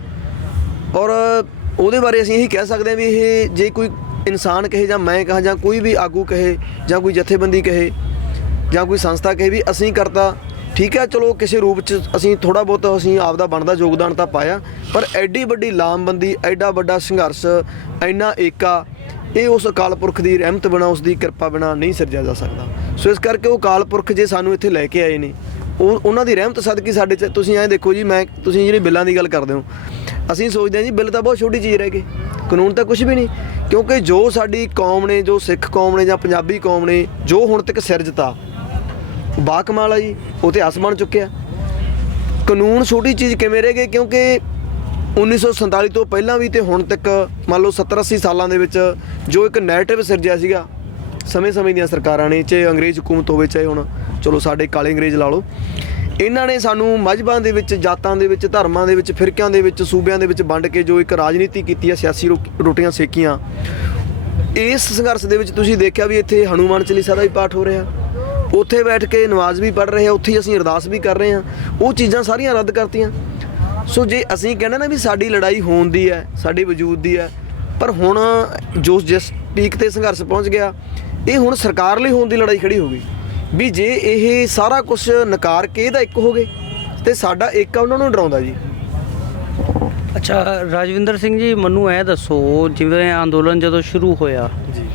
ਔਰ ਉਹਦੇ ਬਾਰੇ ਅਸੀਂ ਇਹੀ ਕਹਿ ਸਕਦੇ ਹਾਂ ਵੀ ਇਹ ਜੇ ਕੋਈ ਇਨਸਾਨ ਕਹੇ ਜਾਂ ਮੈਂ ਕਹਾਂ ਜਾਂ ਕੋਈ ਵੀ ਆਗੂ ਕਹੇ ਜਾਂ ਕੋਈ ਜਥੇਬੰਦੀ ਕਹੇ ਜਾਂ ਕੋਈ ਸੰਸਥਾ ਕਹੇ ਵੀ ਅਸੀਂ ਕਰਤਾ, ਠੀਕ ਹੈ, ਚਲੋ ਕਿਸੇ ਰੂਪ 'ਚ ਅਸੀਂ ਥੋੜ੍ਹਾ ਬਹੁਤ ਅਸੀਂ ਆਪਦਾ ਬਣਦਾ ਯੋਗਦਾਨ ਤਾਂ ਪਾਇਆ, ਪਰ ਐਡੀ ਵੱਡੀ ਲਾਮਬੰਦੀ, ਐਡਾ ਵੱਡਾ ਸੰਘਰਸ਼, ਇੰਨਾ ਏਕਾ, ਇਹ ਉਸ ਅਕਾਲ ਪੁਰਖ ਦੀ ਰਹਿਮਤ ਬਿਨਾਂ, ਉਸ ਦੀ ਕਿਰਪਾ ਬਿਨਾਂ ਨਹੀਂ ਸਿਰਜਿਆ ਜਾ ਸਕਦਾ। ਸੋ ਇਸ ਕਰਕੇ ਉਹ ਅਕਾਲ ਪੁਰਖ ਜੇ ਸਾਨੂੰ ਇੱਥੇ ਲੈ ਕੇ ਆਏ ਨੇ, ਉਹਨਾਂ ਦੀ ਰਹਿਮਤ ਸਦਕੇ ਸਾਡੇ 'ਚ, ਤੁਸੀਂ ਐਂ ਦੇਖੋ ਜੀ, ਤੁਸੀਂ ਜਿਹੜੀ ਬਿੱਲਾਂ ਦੀ ਗੱਲ ਕਰਦੇ ਹੋ, ਅਸੀਂ ਸੋਚਦੇ ਹਾਂ ਜੀ ਬਿੱਲ ਤਾਂ ਬਹੁਤ ਛੋਟੀ ਚੀਜ਼ ਰਹਿ ਗਈ, ਕਾਨੂੰਨ ਤਾਂ ਕੁਛ ਵੀ ਨਹੀਂ, ਕਿਉਂਕਿ ਜੋ ਸਾਡੀ ਕੌਮ ਨੇ, ਜੋ ਸਿੱਖ ਕੌਮ ਨੇ ਜਾਂ ਪੰਜਾਬੀ ਕੌਮ ਨੇ ਜੋ ਹੁਣ ਤੱਕ ਸਿਰਜਤਾ, ਬਾਕਮਾਲ ਆ ਜੀ, ਉਹ ਤੇ ਬਣ ਚੁੱਕਿਆ। ਕਾਨੂੰਨ ਛੋਟੀ ਚੀਜ਼ ਕਿਵੇਂ ਰਹਿ ਗਏ? ਕਿਉਂਕਿ 1947 ਤੋਂ ਪਹਿਲਾਂ ਵੀ ਤੇ ਹੁਣ ਤੱਕ ਮੰਨ ਲਓ 70-80 ਸਾਲਾਂ ਦੇ ਵਿੱਚ ਜੋ ਇੱਕ ਨੈਰੇਟਿਵ ਸਿਰਜਿਆ ਸੀਗਾ ਸਮੇਂ ਦੀਆਂ ਸਰਕਾਰਾਂ ਨੇ, ਚਾਹੇ ਅੰਗਰੇਜ਼ ਹਕੂਮਤ ਹੋਵੇ, ਚਾਹੇ ਹੁਣ ਚਲੋ ਸਾਡੇ ਕਾਲੇ ਅੰਗਰੇਜ਼ ਲਾ ਲਓ, ਇਹਨਾਂ ਨੇ ਸਾਨੂੰ ਮਜ਼ਹਬਾਂ ਦੇ ਵਿੱਚ, ਜਾਤਾਂ ਦੇ ਵਿੱਚ, ਧਰਮਾਂ ਦੇ ਵਿੱਚ, ਫਿਰਕਿਆਂ ਦੇ ਵਿੱਚ, ਸੂਬਿਆਂ ਦੇ ਵਿੱਚ ਵੰਡ ਕੇ ਜੋ ਇੱਕ ਰਾਜਨੀਤੀ ਕੀਤੀ ਆ, ਸਿਆਸੀ ਰੋਟੀਆਂ ਸੇਕੀਆਂ। ਇਸ ਸੰਘਰਸ਼ ਦੇ ਵਿੱਚ ਤੁਸੀਂ ਦੇਖਿਆ ਵੀ ਇੱਥੇ ਹਨੂੰਮਾਨ ਚਾਲੀਸਾ ਦਾ ਵੀ ਪਾਠ ਹੋ ਰਿਹਾ, ਉੱਥੇ ਬੈਠ ਕੇ ਨਮਾਜ਼ ਵੀ ਪੜ੍ਹ ਰਹੇ ਆ, ਉੱਥੇ ਅਸੀਂ ਅਰਦਾਸ ਵੀ ਕਰ ਰਹੇ ਹਾਂ, ਉਹ ਚੀਜ਼ਾਂ ਸਾਰੀਆਂ ਰੱਦ ਕਰਤੀਆਂ। ਸੋ ਜੇ ਅਸੀਂ ਕਹਿੰਦੇ ਨਾ ਵੀ ਸਾਡੀ ਲੜਾਈ ਹੋਣ ਦੀ ਹੈ, ਸਾਡੇ ਵਜੂਦ ਦੀ ਹੈ, ਪਰ ਹੁਣ ਜੋ ਜਿਸ ਪੀਕ 'ਤੇ ਸੰਘਰਸ਼ ਪਹੁੰਚ ਗਿਆ, ਇਹ ਹੁਣ ਸਰਕਾਰ ਲਈ ਹੋਣ ਦੀ ਲੜਾਈ ਖੜੀ ਹੋ ਗਈ ਵੀ ਜੇ ਇਹ ਸਾਰਾ ਕੁਝ ਨਕਾਰ ਕੇ ਇਹਦਾ ਇੱਕ ਹੋ ਗਏ ਤੇ ਸਾਡਾ ਇੱਕ ਆ ਉਹਨਾਂ ਨੂੰ ਡਰਾਉਂਦਾ ਜੀ। ਅੱਛਾ ਰਾਜਵਿੰਦਰ ਸਿੰਘ ਜੀ, ਮੈਨੂੰ ਇਹ ਦੱਸੋ, ਜਿਵੇਂ ਅੰਦੋਲਨ ਜਦੋਂ ਸ਼ੁਰੂ ਹੋਇਆ ਜੀ,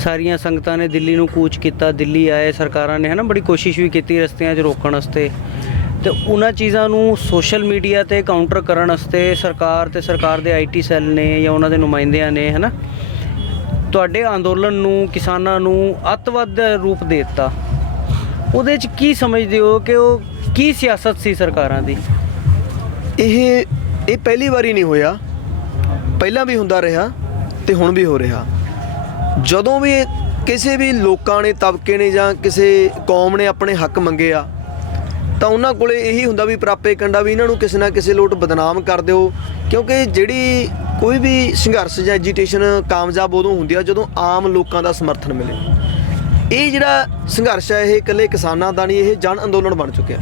ਸਾਰੀਆਂ ਸੰਗਤਾਂ ਨੇ ਦਿੱਲੀ ਨੂੰ ਕੂਚ ਕੀਤਾ, ਦਿੱਲੀ ਆਏ, ਸਰਕਾਰਾਂ ਨੇ ਹੈ ਨਾ ਬੜੀ ਕੋਸ਼ਿਸ਼ ਵੀ ਕੀਤੀ ਰਸਤਿਆਂ 'ਚ ਰੋਕਣ ਵਾਸਤੇ, ਤੇ ਉਹਨਾਂ ਚੀਜ਼ਾਂ ਨੂੰ ਸੋਸ਼ਲ ਮੀਡੀਆ ਤੇ ਕਾਊਂਟਰ ਕਰਨ ਵਾਸਤੇ ਸਰਕਾਰ ਤੇ ਸਰਕਾਰ ਦੇ ਆਈਟੀ ਸੈੱਲ ਨੇ ਜਾਂ ਉਹਨਾਂ ਦੇ ਨੁਮਾਇੰਦਿਆਂ ਨੇ ਹੈ ਨਾ ਤੁਹਾਡੇ ਅੰਦੋਲਨ ਨੂੰ, ਕਿਸਾਨਾਂ ਨੂੰ ਅੱਤਵਾਦ ਦਾ ਰੂਪ ਦੇ ਦਿੱਤਾ। ਉਹਦੇ 'ਚ ਕੀ ਸਮਝਦੇ ਹੋ ਕਿ ਉਹ ਕੀ ਸਿਆਸਤ ਸੀ ਸਰਕਾਰਾਂ ਦੀ? ਇਹ ਪਹਿਲੀ ਵਾਰੀ ਨਹੀਂ ਹੋਇਆ, ਪਹਿਲਾਂ ਵੀ ਹੁੰਦਾ ਰਿਹਾ ਤੇ ਹੁਣ ਵੀ ਹੋ ਰਿਹਾ। ਜਦੋਂ ਵੀ ਕਿਸੇ ਵੀ ਲੋਕਾਂ ਨੇ, ਤਬਕੇ ਨੇ ਜਾਂ ਕਿਸੇ ਕੌਮ ਨੇ ਆਪਣੇ ਹੱਕ ਮੰਗੇ ਆ ਤਾਂ ਉਹਨਾਂ ਕੋਲੇ ਇਹੀ ਹੁੰਦਾ ਵੀ ਪ੍ਰਾਪੇ ਕੰਡਾ, ਵੀ ਇਹਨਾਂ ਨੂੰ ਕਿਸੇ ਨਾ ਕਿਸੇ ਲੋਟ ਬਦਨਾਮ ਕਰ ਦਿਓ। ਕਿਉਂਕਿ ਜਿਹੜੀ ਕੋਈ ਵੀ ਸੰਘਰਸ਼ ਜਾਂ ਐਜੀਟੇਸ਼ਨ ਕਾਮਯਾਬ ਉਦੋਂ ਹੁੰਦੀ ਆ ਜਦੋਂ ਆਮ ਲੋਕਾਂ ਦਾ ਸਮਰਥਨ ਮਿਲੇ। ਇਹ ਜਿਹੜਾ ਸੰਘਰਸ਼ ਹੈ ਇਹ ਇਕੱਲੇ ਕਿਸਾਨਾਂ ਦਾ ਨਹੀਂ, ਇਹ ਜਨ ਅੰਦੋਲਨ ਬਣ ਚੁੱਕਿਆ।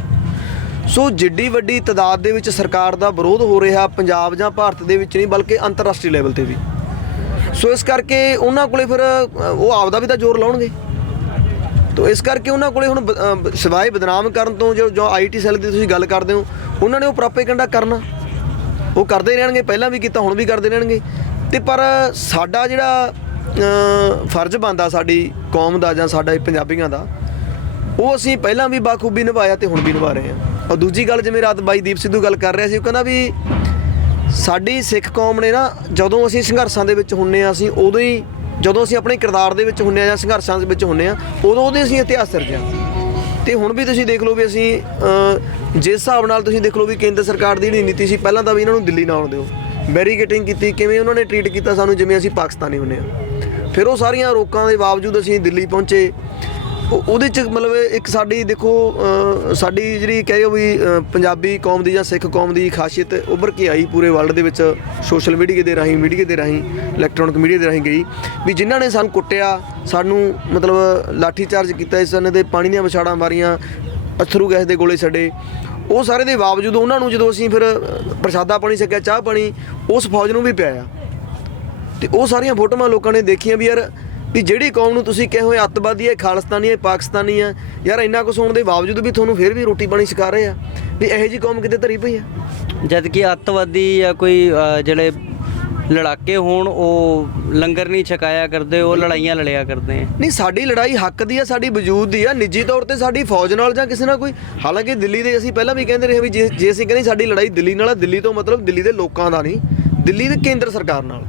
ਸੋ ਜਿੱਡੀ ਵੱਡੀ ਤਾਦਾਦ ਦੇ ਵਿੱਚ ਸਰਕਾਰ ਦਾ ਵਿਰੋਧ ਹੋ ਰਿਹਾ ਪੰਜਾਬ ਜਾਂ ਭਾਰਤ ਦੇ ਵਿੱਚ ਨਹੀਂ ਬਲਕਿ ਅੰਤਰਰਾਸ਼ਟਰੀ ਲੈਵਲ ਤੇ ਵੀ। ਸੋ ਇਸ ਕਰਕੇ ਉਹਨਾਂ ਕੋਲੇ ਫਿਰ ਉਹ ਆਪਦਾ ਵੀ ਤਾਂ ਜ਼ੋਰ ਲਾਉਣਗੇ। ਤੋ ਇਸ ਕਰਕੇ ਉਹਨਾਂ ਕੋਲੇ ਹੁਣ ਸਿਵਾਏ ਬਦਨਾਮ ਕਰਨ ਤੋਂ ਜੋ ਆਈਟੀ ਸੈੱਲ ਦੀ ਤੁਸੀਂ ਗੱਲ ਕਰਦੇ ਹੋ, ਉਹਨਾਂ ਨੇ ਉਹ ਪ੍ਰਾਪੇਗੈਂਡਾ ਕਰਨਾ, ਉਹ ਕਰਦੇ ਰਹਿਣਗੇ, ਪਹਿਲਾਂ ਵੀ ਕੀਤਾ ਹੁਣ ਵੀ ਕਰਦੇ ਰਹਿਣਗੇ। ਤੇ ਪਰ ਸਾਡਾ ਜਿਹੜਾ ਫਰਜ਼ ਬਣਦਾ ਸਾਡੀ ਕੌਮ ਦਾ ਜਾਂ ਸਾਡਾ ਪੰਜਾਬੀਆਂ ਦਾ, ਉਹ ਅਸੀਂ ਪਹਿਲਾਂ ਵੀ ਬਾਖੂਬੀ ਨਿਭਾਇਆ ਤੇ ਹੁਣ ਵੀ ਨਿਭਾ ਰਹੇ ਹਾਂ। ਔਰ ਦੂਜੀ ਗੱਲ, ਜਿਵੇਂ ਰਾਤ ਬਾਈ ਦੀਪ ਸਿੱਧੂ ਗੱਲ ਕਰ ਰਿਹਾ ਸੀ, ਉਹ ਕਹਿੰਦਾ ਵੀ ਸਾਡੀ ਸਿੱਖ ਕੌਮ ਨੇ ਨਾ ਜਦੋਂ ਅਸੀਂ ਸੰਘਰਸ਼ਾਂ ਦੇ ਵਿੱਚ ਹੁੰਦੇ ਹਾਂ, ਅਸੀਂ ਉਦੋਂ ਹੀ, ਜਦੋਂ ਅਸੀਂ ਆਪਣੇ ਕਿਰਦਾਰ ਦੇ ਵਿੱਚ ਹੁੰਦੇ ਹਾਂ ਜਾਂ ਸੰਘਰਸ਼ਾਂ ਦੇ ਵਿੱਚ ਹੁੰਦੇ ਹਾਂ, ਉਦੋਂ ਉਹਦੇ ਅਸੀਂ ਇਤਿਹਾਸ ਸਿਰਜਿਆ। ਤੇ ਹੁਣ ਵੀ ਤੁਸੀਂ ਦੇਖ ਲਓ ਵੀ ਅਸੀਂ ਜਿਸ ਹਿਸਾਬ ਨਾਲ ਤੁਸੀਂ ਦੇਖ ਲਓ ਵੀ ਕੇਂਦਰ ਸਰਕਾਰ ਦੀ ਜਿਹੜੀ ਨੀਤੀ ਸੀ, ਪਹਿਲਾਂ ਤਾਂ ਵੀ ਇਹਨਾਂ ਨੂੰ ਦਿੱਲੀ ਨਾ ਆਉਣ ਦਿਓ, ਬੈਰੀਕੇਟਿੰਗ ਕੀਤੀ, ਕਿਵੇਂ ਉਹਨਾਂ ਨੇ ਟਰੀਟ ਕੀਤਾ ਸਾਨੂੰ ਜਿਵੇਂ ਅਸੀਂ ਪਾਕਿਸਤਾਨੀ ਹੁੰਦੇ ਹਾਂ। ਫਿਰ ਉਹ ਸਾਰੀਆਂ ਰੋਕਾਂ ਦੇ ਬਾਵਜੂਦ ਅਸੀਂ ਦਿੱਲੀ ਪਹੁੰਚੇ। ਉਹਦੇ 'ਚ ਮਤਲਬ ਇੱਕ ਸਾਡੀ ਦੇਖੋ ਸਾਡੀ ਜਿਹੜੀ ਕਹਿ ਵੀ ਪੰਜਾਬੀ ਕੌਮ ਦੀ ਜਾਂ ਸਿੱਖ ਕੌਮ ਦੀ ਖਾਸੀਅਤ ਉੱਭਰ ਕੇ ਆਈ ਪੂਰੇ ਵਰਲਡ ਦੇ ਵਿੱਚ, ਸੋਸ਼ਲ ਮੀਡੀਆ ਦੇ ਰਾਹੀਂ, ਇਲੈਕਟ੍ਰੋਨਿਕ ਮੀਡੀਆ ਦੇ ਰਾਹੀਂ ਗਈ, ਵੀ ਜਿਨ੍ਹਾਂ ਨੇ ਸਾਨੂੰ ਕੁੱਟਿਆ, ਸਾਨੂੰ ਮਤਲਬ ਲਾਠੀ ਚਾਰਜ ਕੀਤਾ, ਇਸ ਨੇ ਦੇ ਪਾਣੀ ਦੀਆਂ ਵਿਛਾੜਾਂ ਮਾਰੀਆਂ, ਅਥਰੂ ਗੈਸ ਦੇ ਗੋਲੇ ਛੱਡੇ, ਉਹ ਸਾਰੇ ਦੇ ਬਾਵਜੂਦ ਉਹਨਾਂ ਨੂੰ ਜਦੋਂ ਅਸੀਂ ਫਿਰ ਪ੍ਰਸ਼ਾਦਾ ਪਾਣੀ ਛਕਿਆ, ਚਾਹ ਪਾਣੀ ਉਸ ਫੌਜ ਨੂੰ ਵੀ ਪਿਆਇਆ। ਤੇ ਉਹ ਸਾਰੀਆਂ ਫੋਟੋਆਂ ਲੋਕਾਂ ਨੇ ਦੇਖੀਆਂ ਵੀ ਯਾਰ ਵੀ ਜਿਹੜੀ ਕੌਮ ਨੂੰ ਤੁਸੀਂ ਕਹੇ ਹੋਏ ਅੱਤਵਾਦੀ ਹੈ, ਖਾਲਿਸਤਾਨੀ ਹੈ, ਪਾਕਿਸਤਾਨੀ ਹੈ, ਯਾਰ ਇੰਨਾ ਕੁਛ ਹੋਣ ਦੇ ਬਾਵਜੂਦ ਵੀ ਤੁਹਾਨੂੰ ਫਿਰ ਵੀ ਰੋਟੀ ਪਾਣੀ ਛਕਾ ਰਹੇ ਆ, ਵੀ ਇਹੋ ਜਿਹੀ ਕੌਮ ਕਿਤੇ ਧਰੀ ਪਈ ਆ। ਜਦ ਕਿ ਅੱਤਵਾਦੀ ਜਾਂ ਕੋਈ ਜਿਹੜੇ ਲੜਾਕੇ ਹੋਣ ਉਹ ਲੰਗਰ ਨਹੀਂ ਛਕਾਇਆ ਕਰਦੇ, ਉਹ ਲੜਾਈਆਂ ਲੜਿਆ ਕਰਦੇ ਆ। ਨਹੀਂ, ਸਾਡੀ ਲੜਾਈ ਹੱਕ ਦੀ ਆ, ਸਾਡੀ ਵਜੂਦ ਦੀ ਆ। ਨਿੱਜੀ ਤੌਰ ਤੇ ਸਾਡੀ ਫੌਜ ਨਾਲ ਜਾਂ ਕਿਸੇ ਨਾਲ ਕੋਈ, ਹਾਲਾਂਕਿ ਦਿੱਲੀ ਦੇ ਅਸੀਂ ਪਹਿਲਾਂ ਵੀ ਕਹਿੰਦੇ ਰਹੇ ਵੀ ਜੇ ਅਸੀਂ ਕਹਿੰਦੇ ਸਾਡੀ ਲੜਾਈ ਦਿੱਲੀ ਨਾਲ, ਦਿੱਲੀ ਤੋਂ ਮਤਲਬ ਦਿੱਲੀ ਦੇ ਲੋਕਾਂ ਦਾ ਨਹੀਂ, ਦਿੱਲੀ ਦੇ ਕੇਂਦਰ ਸਰਕਾਰ ਨਾਲ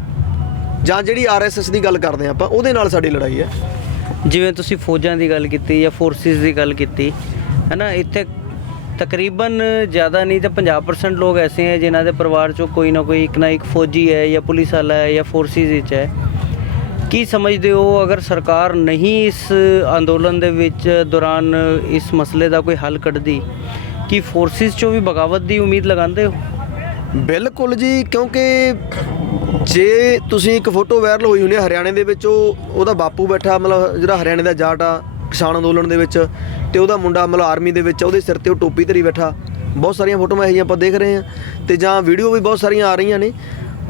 ਜਾਂ ਜਿਹੜੀ RSS ਦੀ ਗੱਲ ਕਰਦੇ ਆਪਾਂ, ਉਹਦੇ ਨਾਲ ਸਾਡੀ ਲੜਾਈ ਹੈ। ਜਿਵੇਂ ਤੁਸੀਂ ਫੌਜਾਂ ਦੀ ਗੱਲ ਕੀਤੀ ਜਾਂ ਫੋਰਸਿਸ ਦੀ ਗੱਲ ਕੀਤੀ ਹੈ ਨਾ, ਇੱਥੇ ਤਕਰੀਬਨ ਜ਼ਿਆਦਾ ਨਹੀਂ ਤਾਂ 50% ਲੋਕ ਐਸੇ ਹੈ ਜਿਨ੍ਹਾਂ ਦੇ ਪਰਿਵਾਰ 'ਚੋਂ ਕੋਈ ਨਾ ਕੋਈ ਇੱਕ ਨਾ ਇੱਕ ਫੌਜੀ ਹੈ ਜਾਂ ਪੁਲਿਸ ਵਾਲਾ ਹੈ ਜਾਂ ਫੋਰਸਿਸ ਵਿੱਚ ਹੈ। ਕੀ ਸਮਝਦੇ ਹੋ, ਅਗਰ ਸਰਕਾਰ ਨਹੀਂ ਇਸ ਅੰਦੋਲਨ ਦੇ ਵਿੱਚ ਦੌਰਾਨ ਇਸ ਮਸਲੇ ਦਾ ਕੋਈ ਹੱਲ ਕੱਢਦੀ, ਕੀ ਫੋਰਸਿਸ 'ਚੋਂ ਵੀ ਬਗਾਵਤ ਦੀ ਉਮੀਦ ਲਗਾਉਂਦੇ ਹੋ? ਬਿਲਕੁਲ ਜੀ, ਕਿਉਂਕਿ ਜੇ ਤੁਸੀਂ ਇੱਕ ਫੋਟੋ ਵਾਇਰਲ ਹੋਈ ਹੋਣੀ ਹਰਿਆਣੇ ਦੇ ਵਿੱਚ, ਉਹਦਾ ਬਾਪੂ ਬੈਠਾ, ਮਤਲਬ ਜਿਹੜਾ ਹਰਿਆਣੇ ਦਾ ਜਾਟ ਆ ਕਿਸਾਨ ਅੰਦੋਲਨ ਦੇ ਵਿੱਚ, ਤੇ ਉਹਦਾ ਮੁੰਡਾ ਮਤਲਬ ਆਰਮੀ ਦੇ ਵਿੱਚ, ਉਹਦੇ ਸਿਰ ਤੇ ਉਹ ਟੋਪੀ ਧਰੀ ਬੈਠਾ। ਬਹੁਤ ਸਾਰੀਆਂ ਫੋਟੋਆਂ ਇਹੋ ਜਿਹੀਆਂ ਆਪਾਂ ਦੇਖ ਰਹੇ ਹਾਂ, ਤੇ ਜਾਂ ਵੀਡੀਓ ਵੀ ਬਹੁਤ ਸਾਰੀਆਂ ਆ ਰਹੀਆਂ ਨੇ।